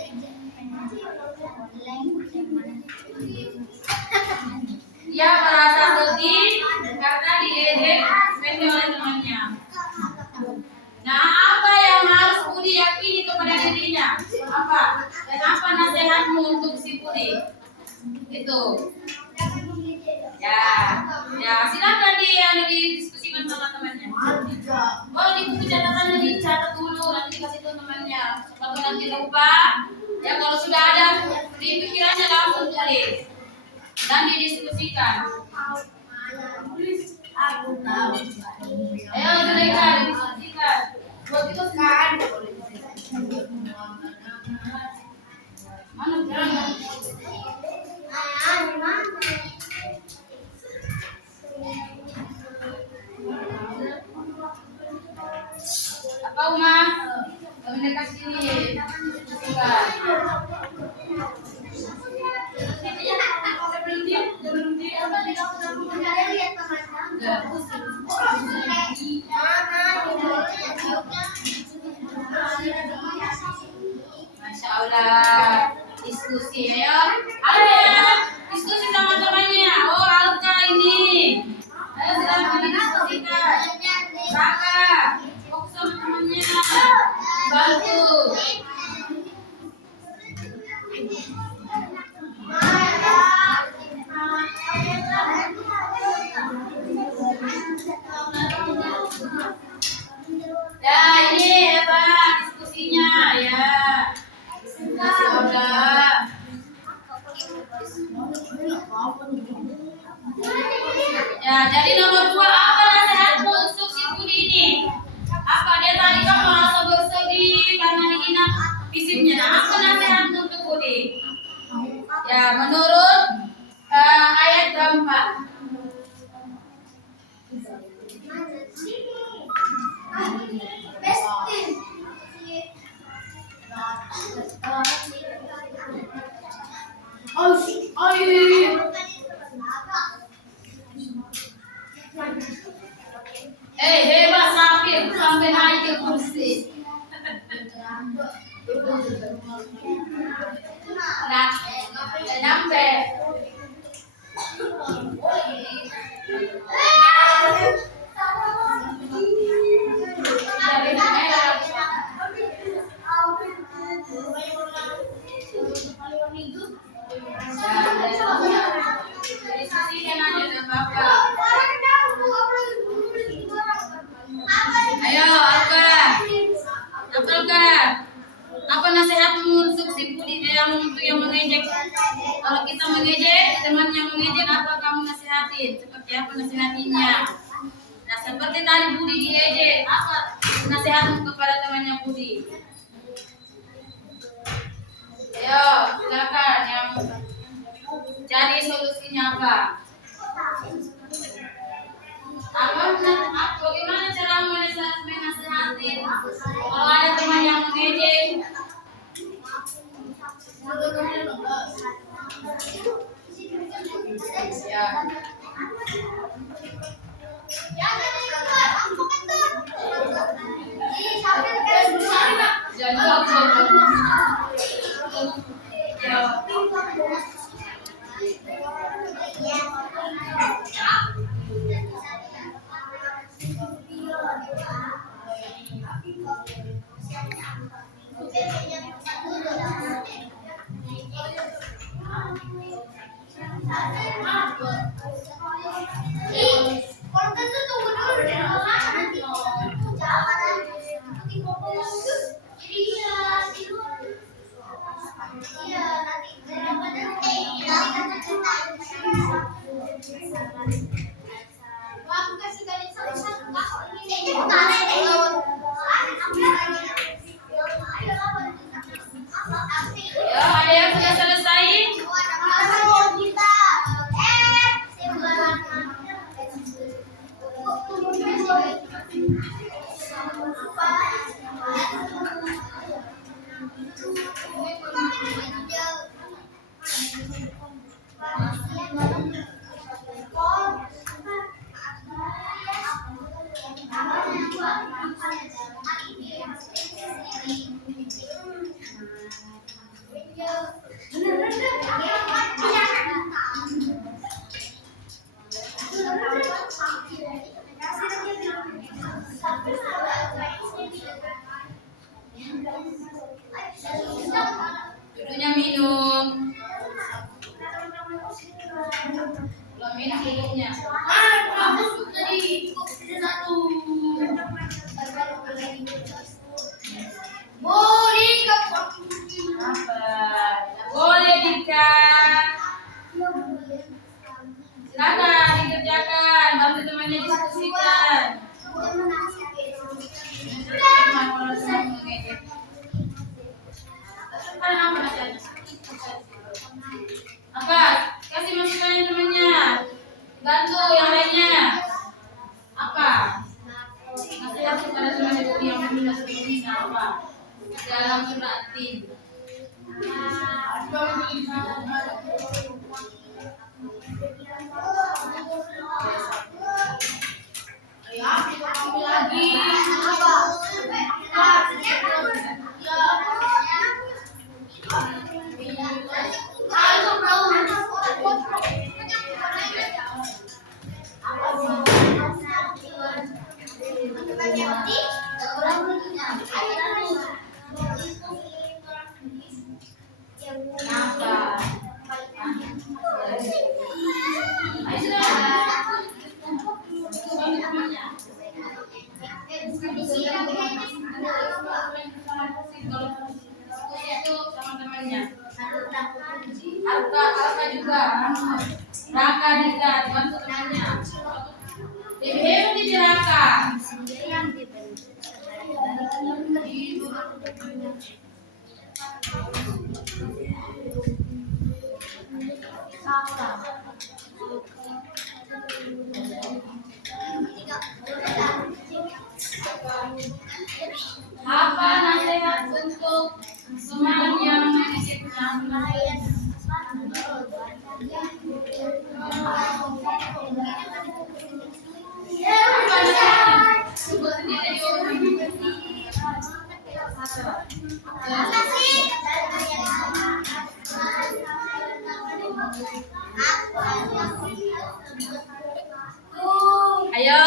Dia merasa sedih karena diejek pendek oleh temannya. Nah, apa yang harus Budi yakini kepada dirinya? Apa? Dan apa nasihatmu untuk si Budi? Itu. Ya, silakan didiskusikan sama temannya. Boleh di buku catatannya dicatat dulu, nanti dikasih ke temannya. Kalau nanti lupa, ya kalau sudah ada di pikirannya langsung tulis dan didiskusikan. Aku tahu. Ayo, Zulaika, didiskusikan. Buat itu kan. Mana jalan? Apa Uma? Mendekat sini. Didiskusikan. Masya Allah, diskusi ya. Ayo diskusi sama temannya. Oh Alka ini. Ayo silakan didiskusikan. Raka, fokus sama temannya. Bantu. Ya ini apa diskusinya ya. Masya Allah. Ya, jadi nomor 2 apa nasihatmu untuk si Budi ini? Apa dia tadi kan merasa bersedih karena dihina fisiknya. Nah, apa nasihatmu untuk Budi? Ya, menurut ayat keempat. Hebat Sapir sampai naik ke kursi. Nah, nyampe. Diskusikan aja dengan Bapak. Ayo, Alka. Alka. Apa nasihatmu untuk si Budi yang mengejek? Kalau kita mengejek, teman yang mengejek, apa kamu nasihatin? Seperti apa nasihatinya? Nah, seperti tadi Budi diejek, apa nasihatmu kepada temannya Budi? Ayo, silakan yang cari solusinya apa? Bagaimana cara menasihati kalau ada teman yang mengejek? Ya. Ya, ada yang sudah selesai? Duduknya minum. Belum minum duduknya. Apa? Boleh Dika. Silakan dikerjakan, bantu temannya diskusikan. Apa? Kasih masukan temannya. Bantu yang lainnya. Apa? Nasihat kepada teman ibu yang meminta seperti apa? Dalam surat Tin. Arka juga, Raka juga, bantu temannya. Heru di Raka. Apa nasihat untuk teman yang menitipkan? Ayo,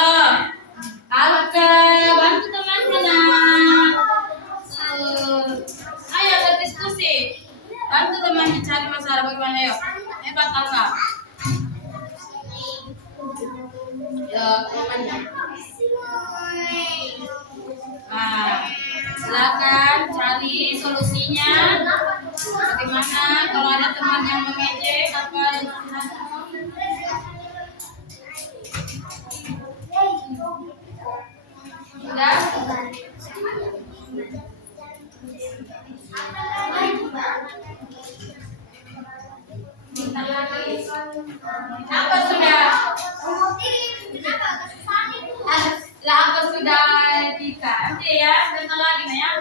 Alka, bantu temannya nak. Ayo berdiskusi, bantu teman cari masalah bagaimana yuk. Hebat Alka. Ya, temannya. Nah, silakan cari solusinya. Bagaimana kalau ada teman yang mengejek apa? Sudah? Apa sudah? Lah apa sudah Dika? Oke ya, sebentar lagi nih ya.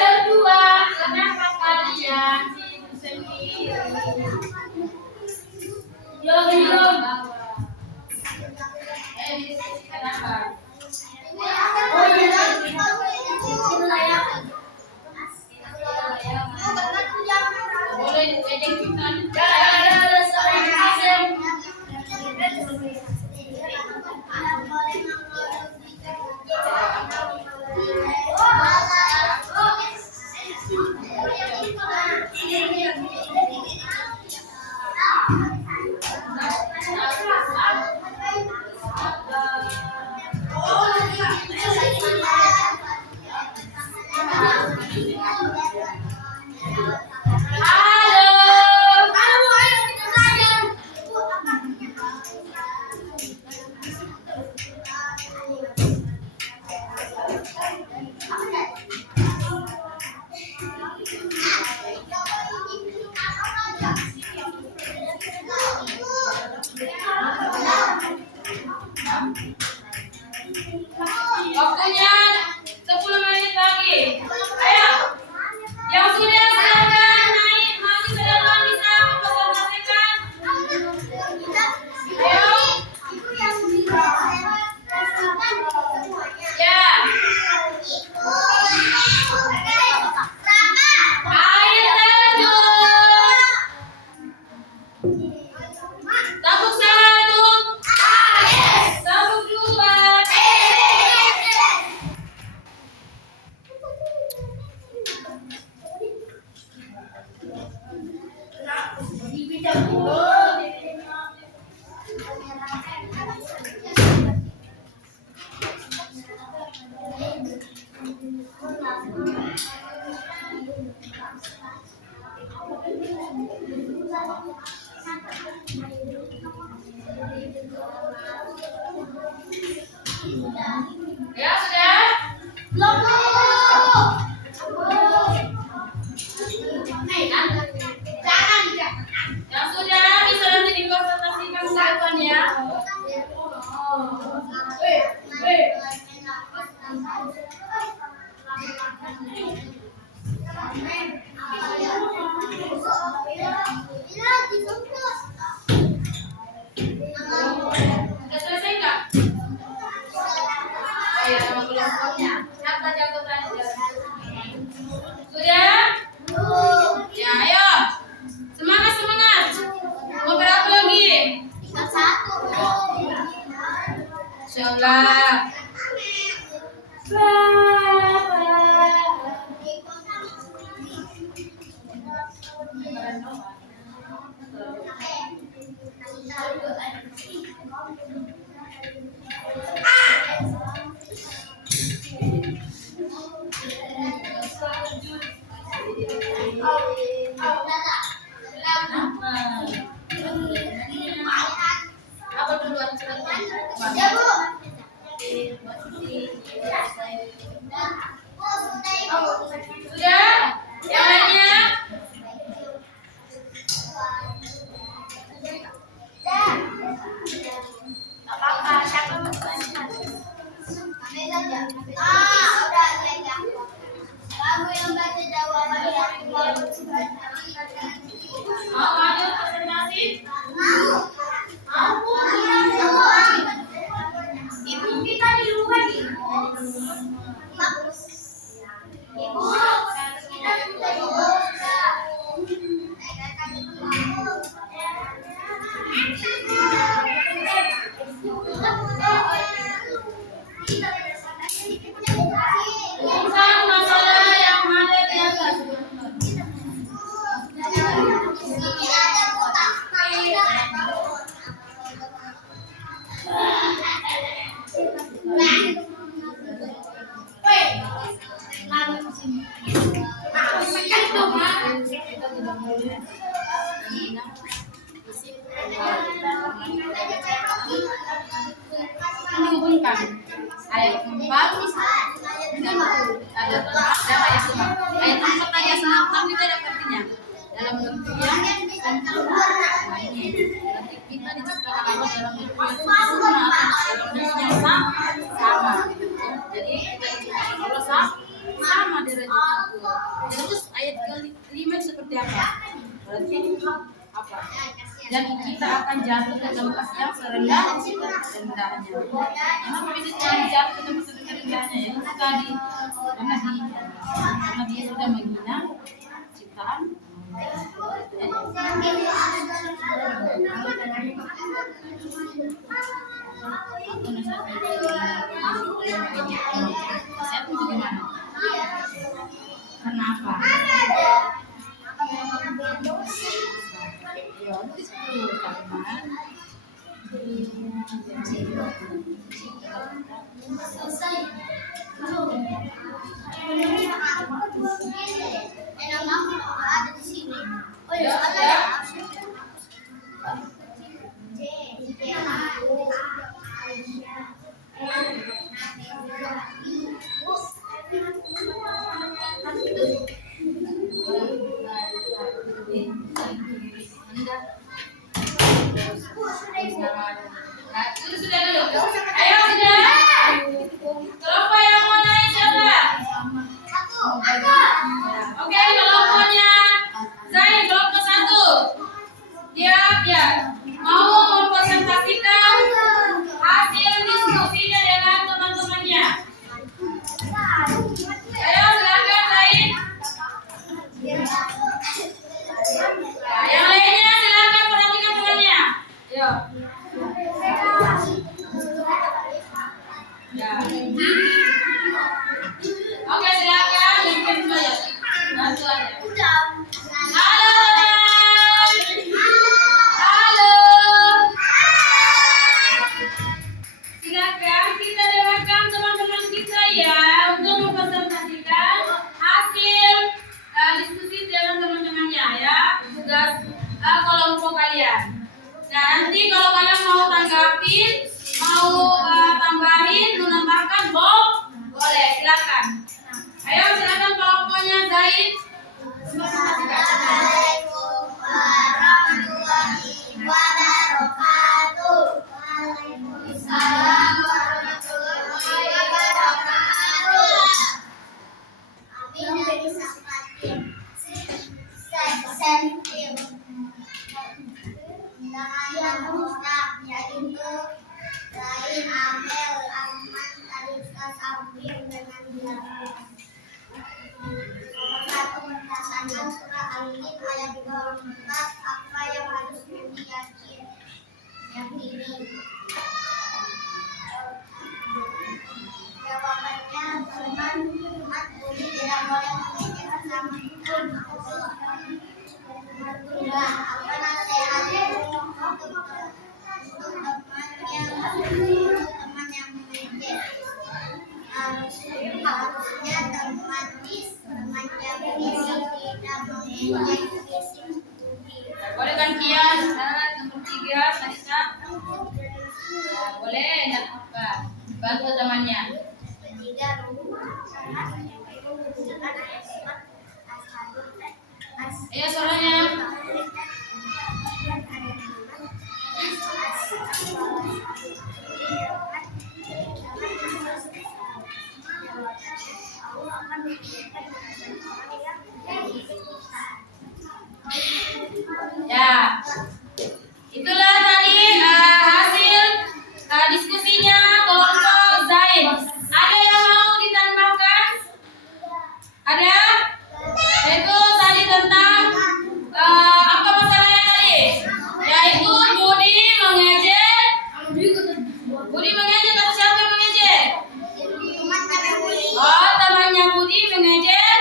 Berdua, kenapa kalian sibuk sendiri? Kenapa? Boleh ejekkan? Ya, sudah? Belum. Yang sudah bisa nanti dikonsultasikan ke depan ya. Sudah selesai enggak? Oh ya, nama kelompoknya. Siapa jagoannya? Sudah? Ya, ayo. Semangat, semangat. Mau berapa lagi? Insyaallah. Apa duluan Sudah? Yang lainnya? Mau lanjut presentasi? Ibu kita di rumah nih. Ibu, kita sudah di Bukan masalah yang ada di atas. Dihubungkan ayat 4 ada ayat 5. Ayat 4 aja sama kita ada artinya. Dalam bentuk yang berarti kita diciptakan Allah dalam bentuk yang sempurna dalam bentuk yang sama. Jadi kita diciptakan Allah sama derajatnya. Terus ayat ke-5 seperti apa? Berarti apa? Dan kita akan jatuh ke tempat yang serendah-rendahnya. Kenapa bisa jatuh ke tempat serendah-rendahnya? Ya itu tadi karena dia sudah menghina ciptaan. Saya tuh bagaimana? Kenapa? ada di sini. Oh ya, Sudah dulu. Ayo sudah. Kelompok yang mau naik siapa? Oke, kelompoknya Zain, kelompok 1. Dia mau mempresentasikan hasil diskusinya dengan teman-temannya. Ayo silakan Zain. Yang lainnya silakan perhatikan temannya. Ayo. Ya. Oke, silakan bikin saja. Bantu aja. Halo teman. Halo. Silakan kita dengarkan teman-teman kita ya untuk mempresentasikan hasil diskusi Nanti kalau kalian mau tanggapin, mau tambahin, mau nambahkan, boleh, silakan. Ayo silakan kelompoknya Zaid. Assalamualaikum warahmatullahi wabarakatuh. Waalaikumsalam warahmatullahi wabarakatuh. Amin dari Sakmatin. Sentim. Dengan Ustaz yaitu Zain, Amel, Ahmad, Alisa, Sabir dengan Bilal. Satu pentasangan surah Al-Jin ayat 24, apa yang harus diyakini? Jawabannya teman Jumat Budi tidak boleh mengejek sama kedua. Apa nasihatnya untuk teman yang mengejek? Harusnya teman yang fisik tidak mengejek fisik budi. Boleh gantian, nomor 3, Salisa. Boleh, enggak apa. Bantu temannya. Ayo suaranya. Ya, itulah tadi hasil diskusinya kelompok Zaid. Ada yang mau ditambahkan? Ada? Itu tadi tentang apa masalahnya tadi? Yaitu Budi mengejek. Budi mengejek atau siapa yang mengejek? Oh, temannya Budi mengejek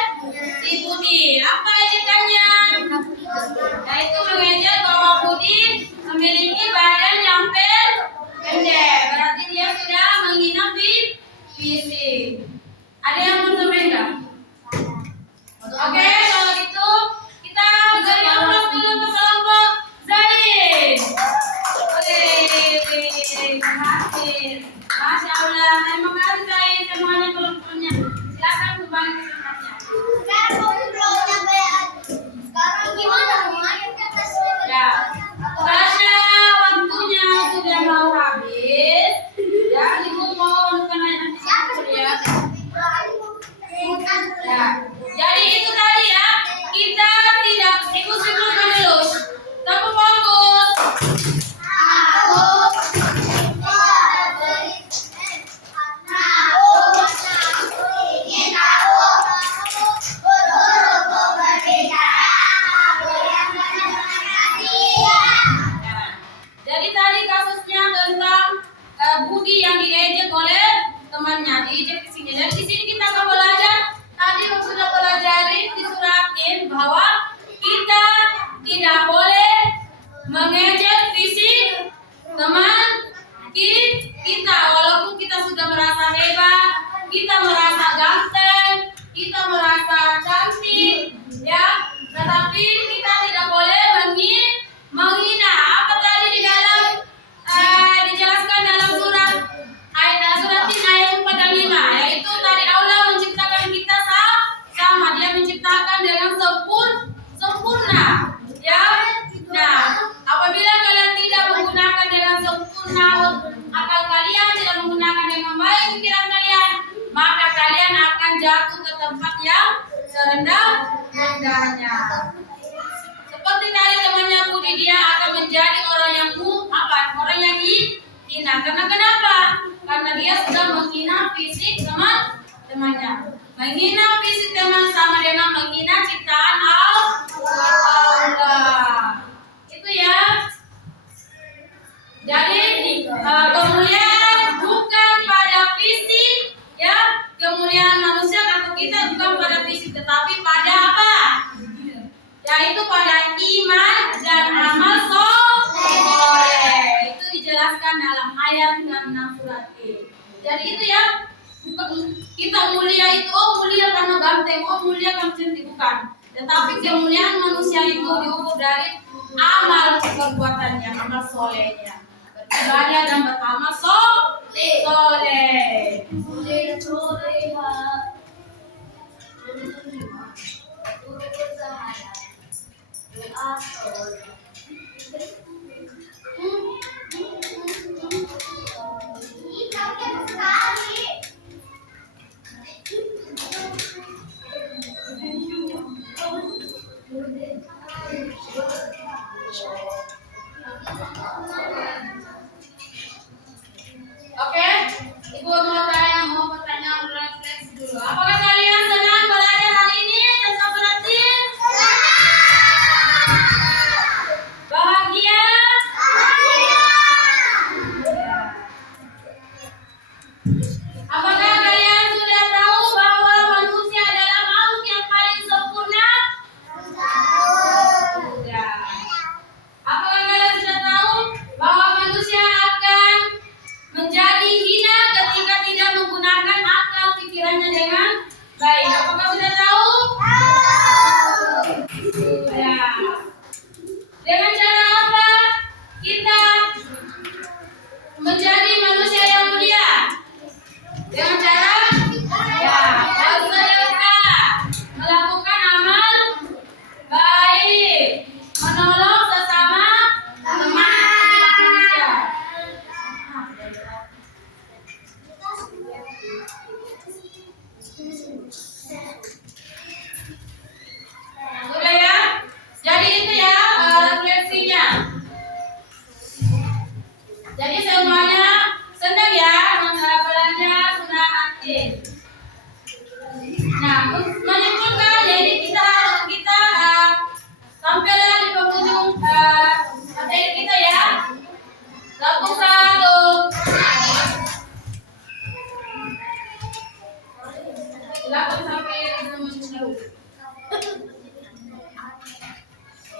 si Budi. Apa ejekannya? Yaitu mengejek bahwa Budi memiliki badan yang pendek. Berarti dia sudah menghina fisik. Ada yang mau nambahin enggak? Oke, kalau gitu kita beri aplaus dulu untuk kelompok Zaid. Oke, berhasil. Masya Allah, terima kasih Zaid semuanya kelompoknya. Silakan kembali ke tempatnya. Sekarang ngobrolnya kayak sekarang gimana? Ya, karena waktunya sudah mau habis, ya ibu mau nanti ya. Ya, jadi itu tadi ya, kita tidak ikut-ikut menulis. Tapi fokus. Jadi tadi kasusnya tentang Budi yang diejek oleh temannya, diejek di sini. Dan di sini kita akan belajar, tadi sudah pelajari disuratin bahwa kita tidak boleh mengejek fisik teman kita, walaupun kita sudah merasa hebat, kita merasa ganteng, kita merasa cantik, ya. Tetapi kita tidak boleh menghina. Apa tadi di dalam dijelaskan dalam surat Tin ayat 4 dan 5, yaitu tadi Allah menciptakan kita sama, Dia menciptakan dengan sempurna, ya. Nah, apabila kalian tidak menggunakan dengan sempurna akal kalian, tidak menggunakan dengan baik pikiran kalian, maka kalian akan jatuh ke tempat yang serendah-rendahnya. Seperti tadi temannya Budi, dia akan menjadi orang yang orang yang hina. Karena kenapa? Karena dia sudah menghina fisik temannya. Menghina fisik teman sama dengan menghina ciptaan Allah. Itu ya. Jadi kemuliaan bukan pada fisik, ya. Kemuliaan manusia atau kita bukan pada fisik, tetapi pada apa? Yaitu pada iman dan amal soleh. Itu dijelaskan dalam ayat 6 surat E. Jadi itu ya, kita mulia itu mulia karena ganteng, mulia karena cantik, bukan. Tetapi kemuliaan manusia itu diukur dari amal perbuatannya, amal solehnya. Beribadah dan beramal soleh. Oke, Ibu mau pertanyaan refleksi dulu. Apakah kalian senang belajar hari ini tentang berarti? Bahagia? Apakah kalian sudah tahu bahwa manusia adalah makhluk yang paling sempurna? Sudah. Apakah kalian sudah tahu bahwa manusia akan menjadi hina ketika tidak menggunakan akal pikirannya dengan baik? Apakah sudah tahu? Sudah. Dengan cara apa kita menjadi manusia yang mulia? Dengan cara bersedekah, melakukan amal baik, menolong sesama teman manusia. Sudah ya? Jadi itu ya refleksinya. Jadi semuanya senang ya belajar sudah aktif. Nah, menyimpulkan jadi kita sampailah di penghujung materi kita ya. Langsung satu. Langsung sampai menunggu.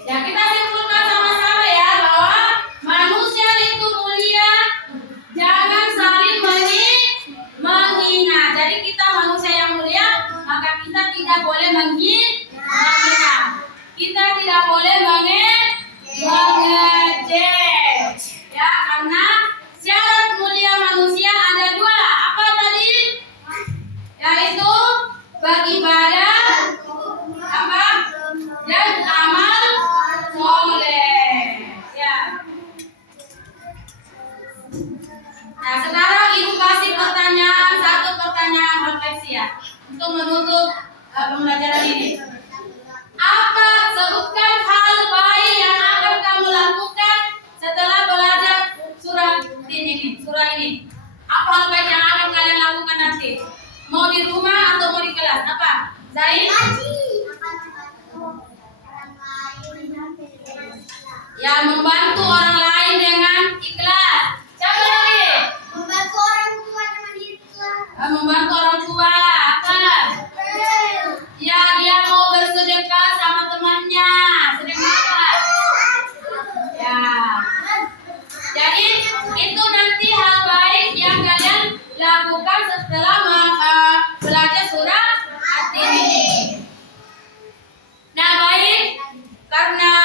Ya, kita simpulkan sama-sama ya bahwa manusia itu mulia, jangan saling menghina. Jadi kita manusia yang mulia, maka kita tidak boleh menghina. Kita tidak boleh mengejek. Ya, karena syarat mulia manusia ada dua. Apa tadi? Yaitu beribadah apa? Dan amal soleh. Ya. Nah, sekarang Ibu kasih satu pertanyaan refleksi ya untuk menutup pembelajaran ini. Apa sebutkan hal baik yang akan kamu lakukan setelah belajar surah ini? Apa hal baik yang akan kalian lakukan nanti? Mau di rumah atau mau di kelas? Apa? Zain? Ya, membantu orang lain dengan ikhlas. Siapa lagi? Membantu orang tua dengan ikhlas. Membantu orang tua. Apa? Ya, dia mau bersedekah sama temannya. Sedekah apa? Ya. Jadi itu nanti hal baik yang kalian lakukan setelah belajar surah At-Tin. Nah, baik, karena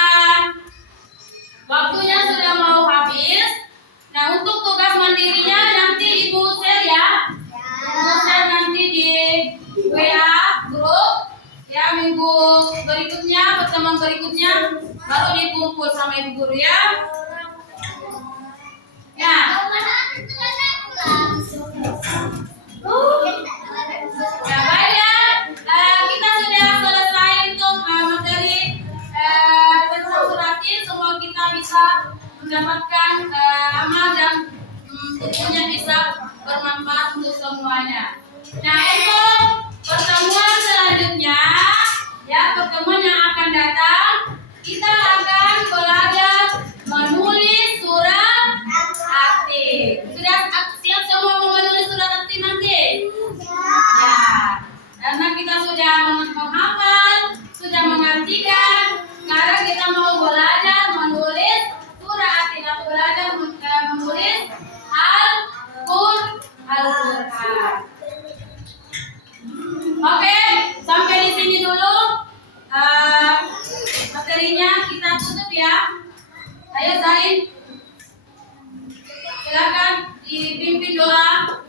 waktunya sudah mau habis. Nah, untuk tugas mandirinya nanti Ibu share ya. Ibu share nanti di WA grup ya, minggu berikutnya, pertemuan berikutnya baru dikumpul sama Ibu guru ya. Ya. Ya, baik ya. Kita sudah selesai untuk materi tentang suratin. Semoga kita bisa mendapatkan amal dan tentunya bisa bermanfaat untuk semuanya. Nah, untuk pertemuan selanjutnya, ya pertemuan yang akan datang, kita akan belajar menulis surat At-Tin. Sudah siap semua menulis surat At-Tin nanti? Ya, karena kita sudah menghafal, sudah mengartikan. Sekarang kita mau belajar menulis surat At-Tin atau belajar menulis Al-Quran. Oke, sampai di sini dulu. Ayo Zain, silakan dipimpin doa.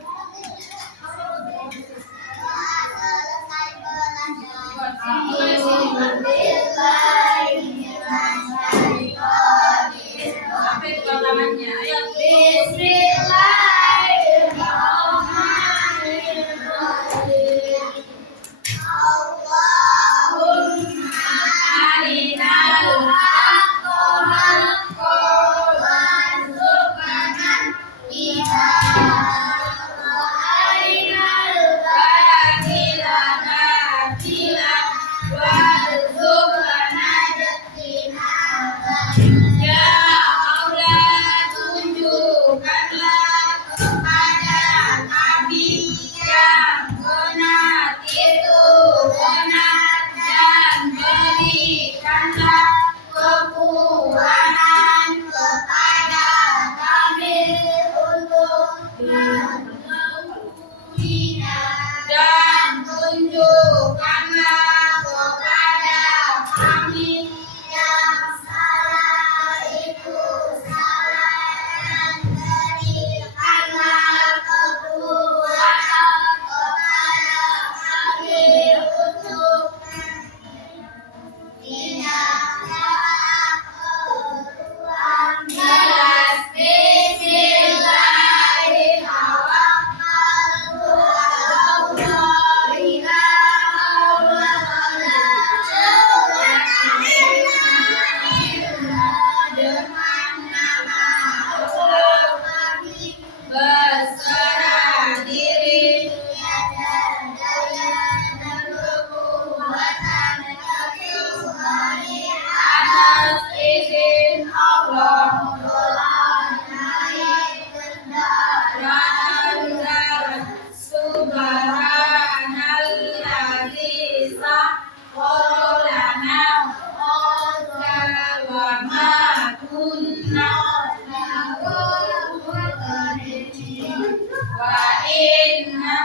Sampai dua tangannya. Ayo. Ya Allah, tunjukkanlah kepada kami yang benar itu benar dan berikanlah kekuatan kepada kami untuk mengetahuinya dan tunjukkanlah kepada kami yang salah itu salah dan berikanlah kekuatan kepada kami untuk tidak jelas berserah diri atas izin Allah subhanalladzi sahholana wa ma kunna wa inna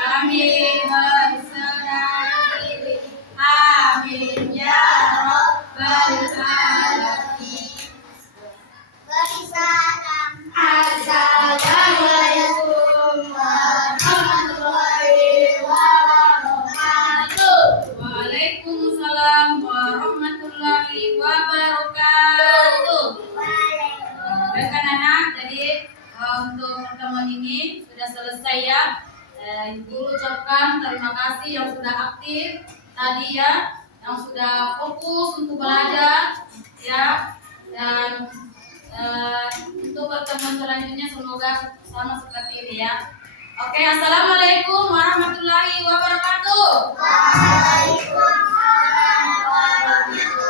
kami berserah diri. Amin ya rabbal alamin. Assalamualaikum warahmatullahi wabarakatuh. Waalaikumsalam warahmatullahi wabarakatuh. Baik anak-anak, jadi untuk pertemuan ini sudah selesai ya. Guru ucapkan terima kasih yang sudah aktif tadi ya, yang sudah fokus untuk belajar ya, dan untuk pertemuan selanjutnya semoga sama seperti ini ya. Oke, assalamualaikum warahmatullahi wabarakatuh. Waalaikumsalam warahmatullahi wabarakatuh.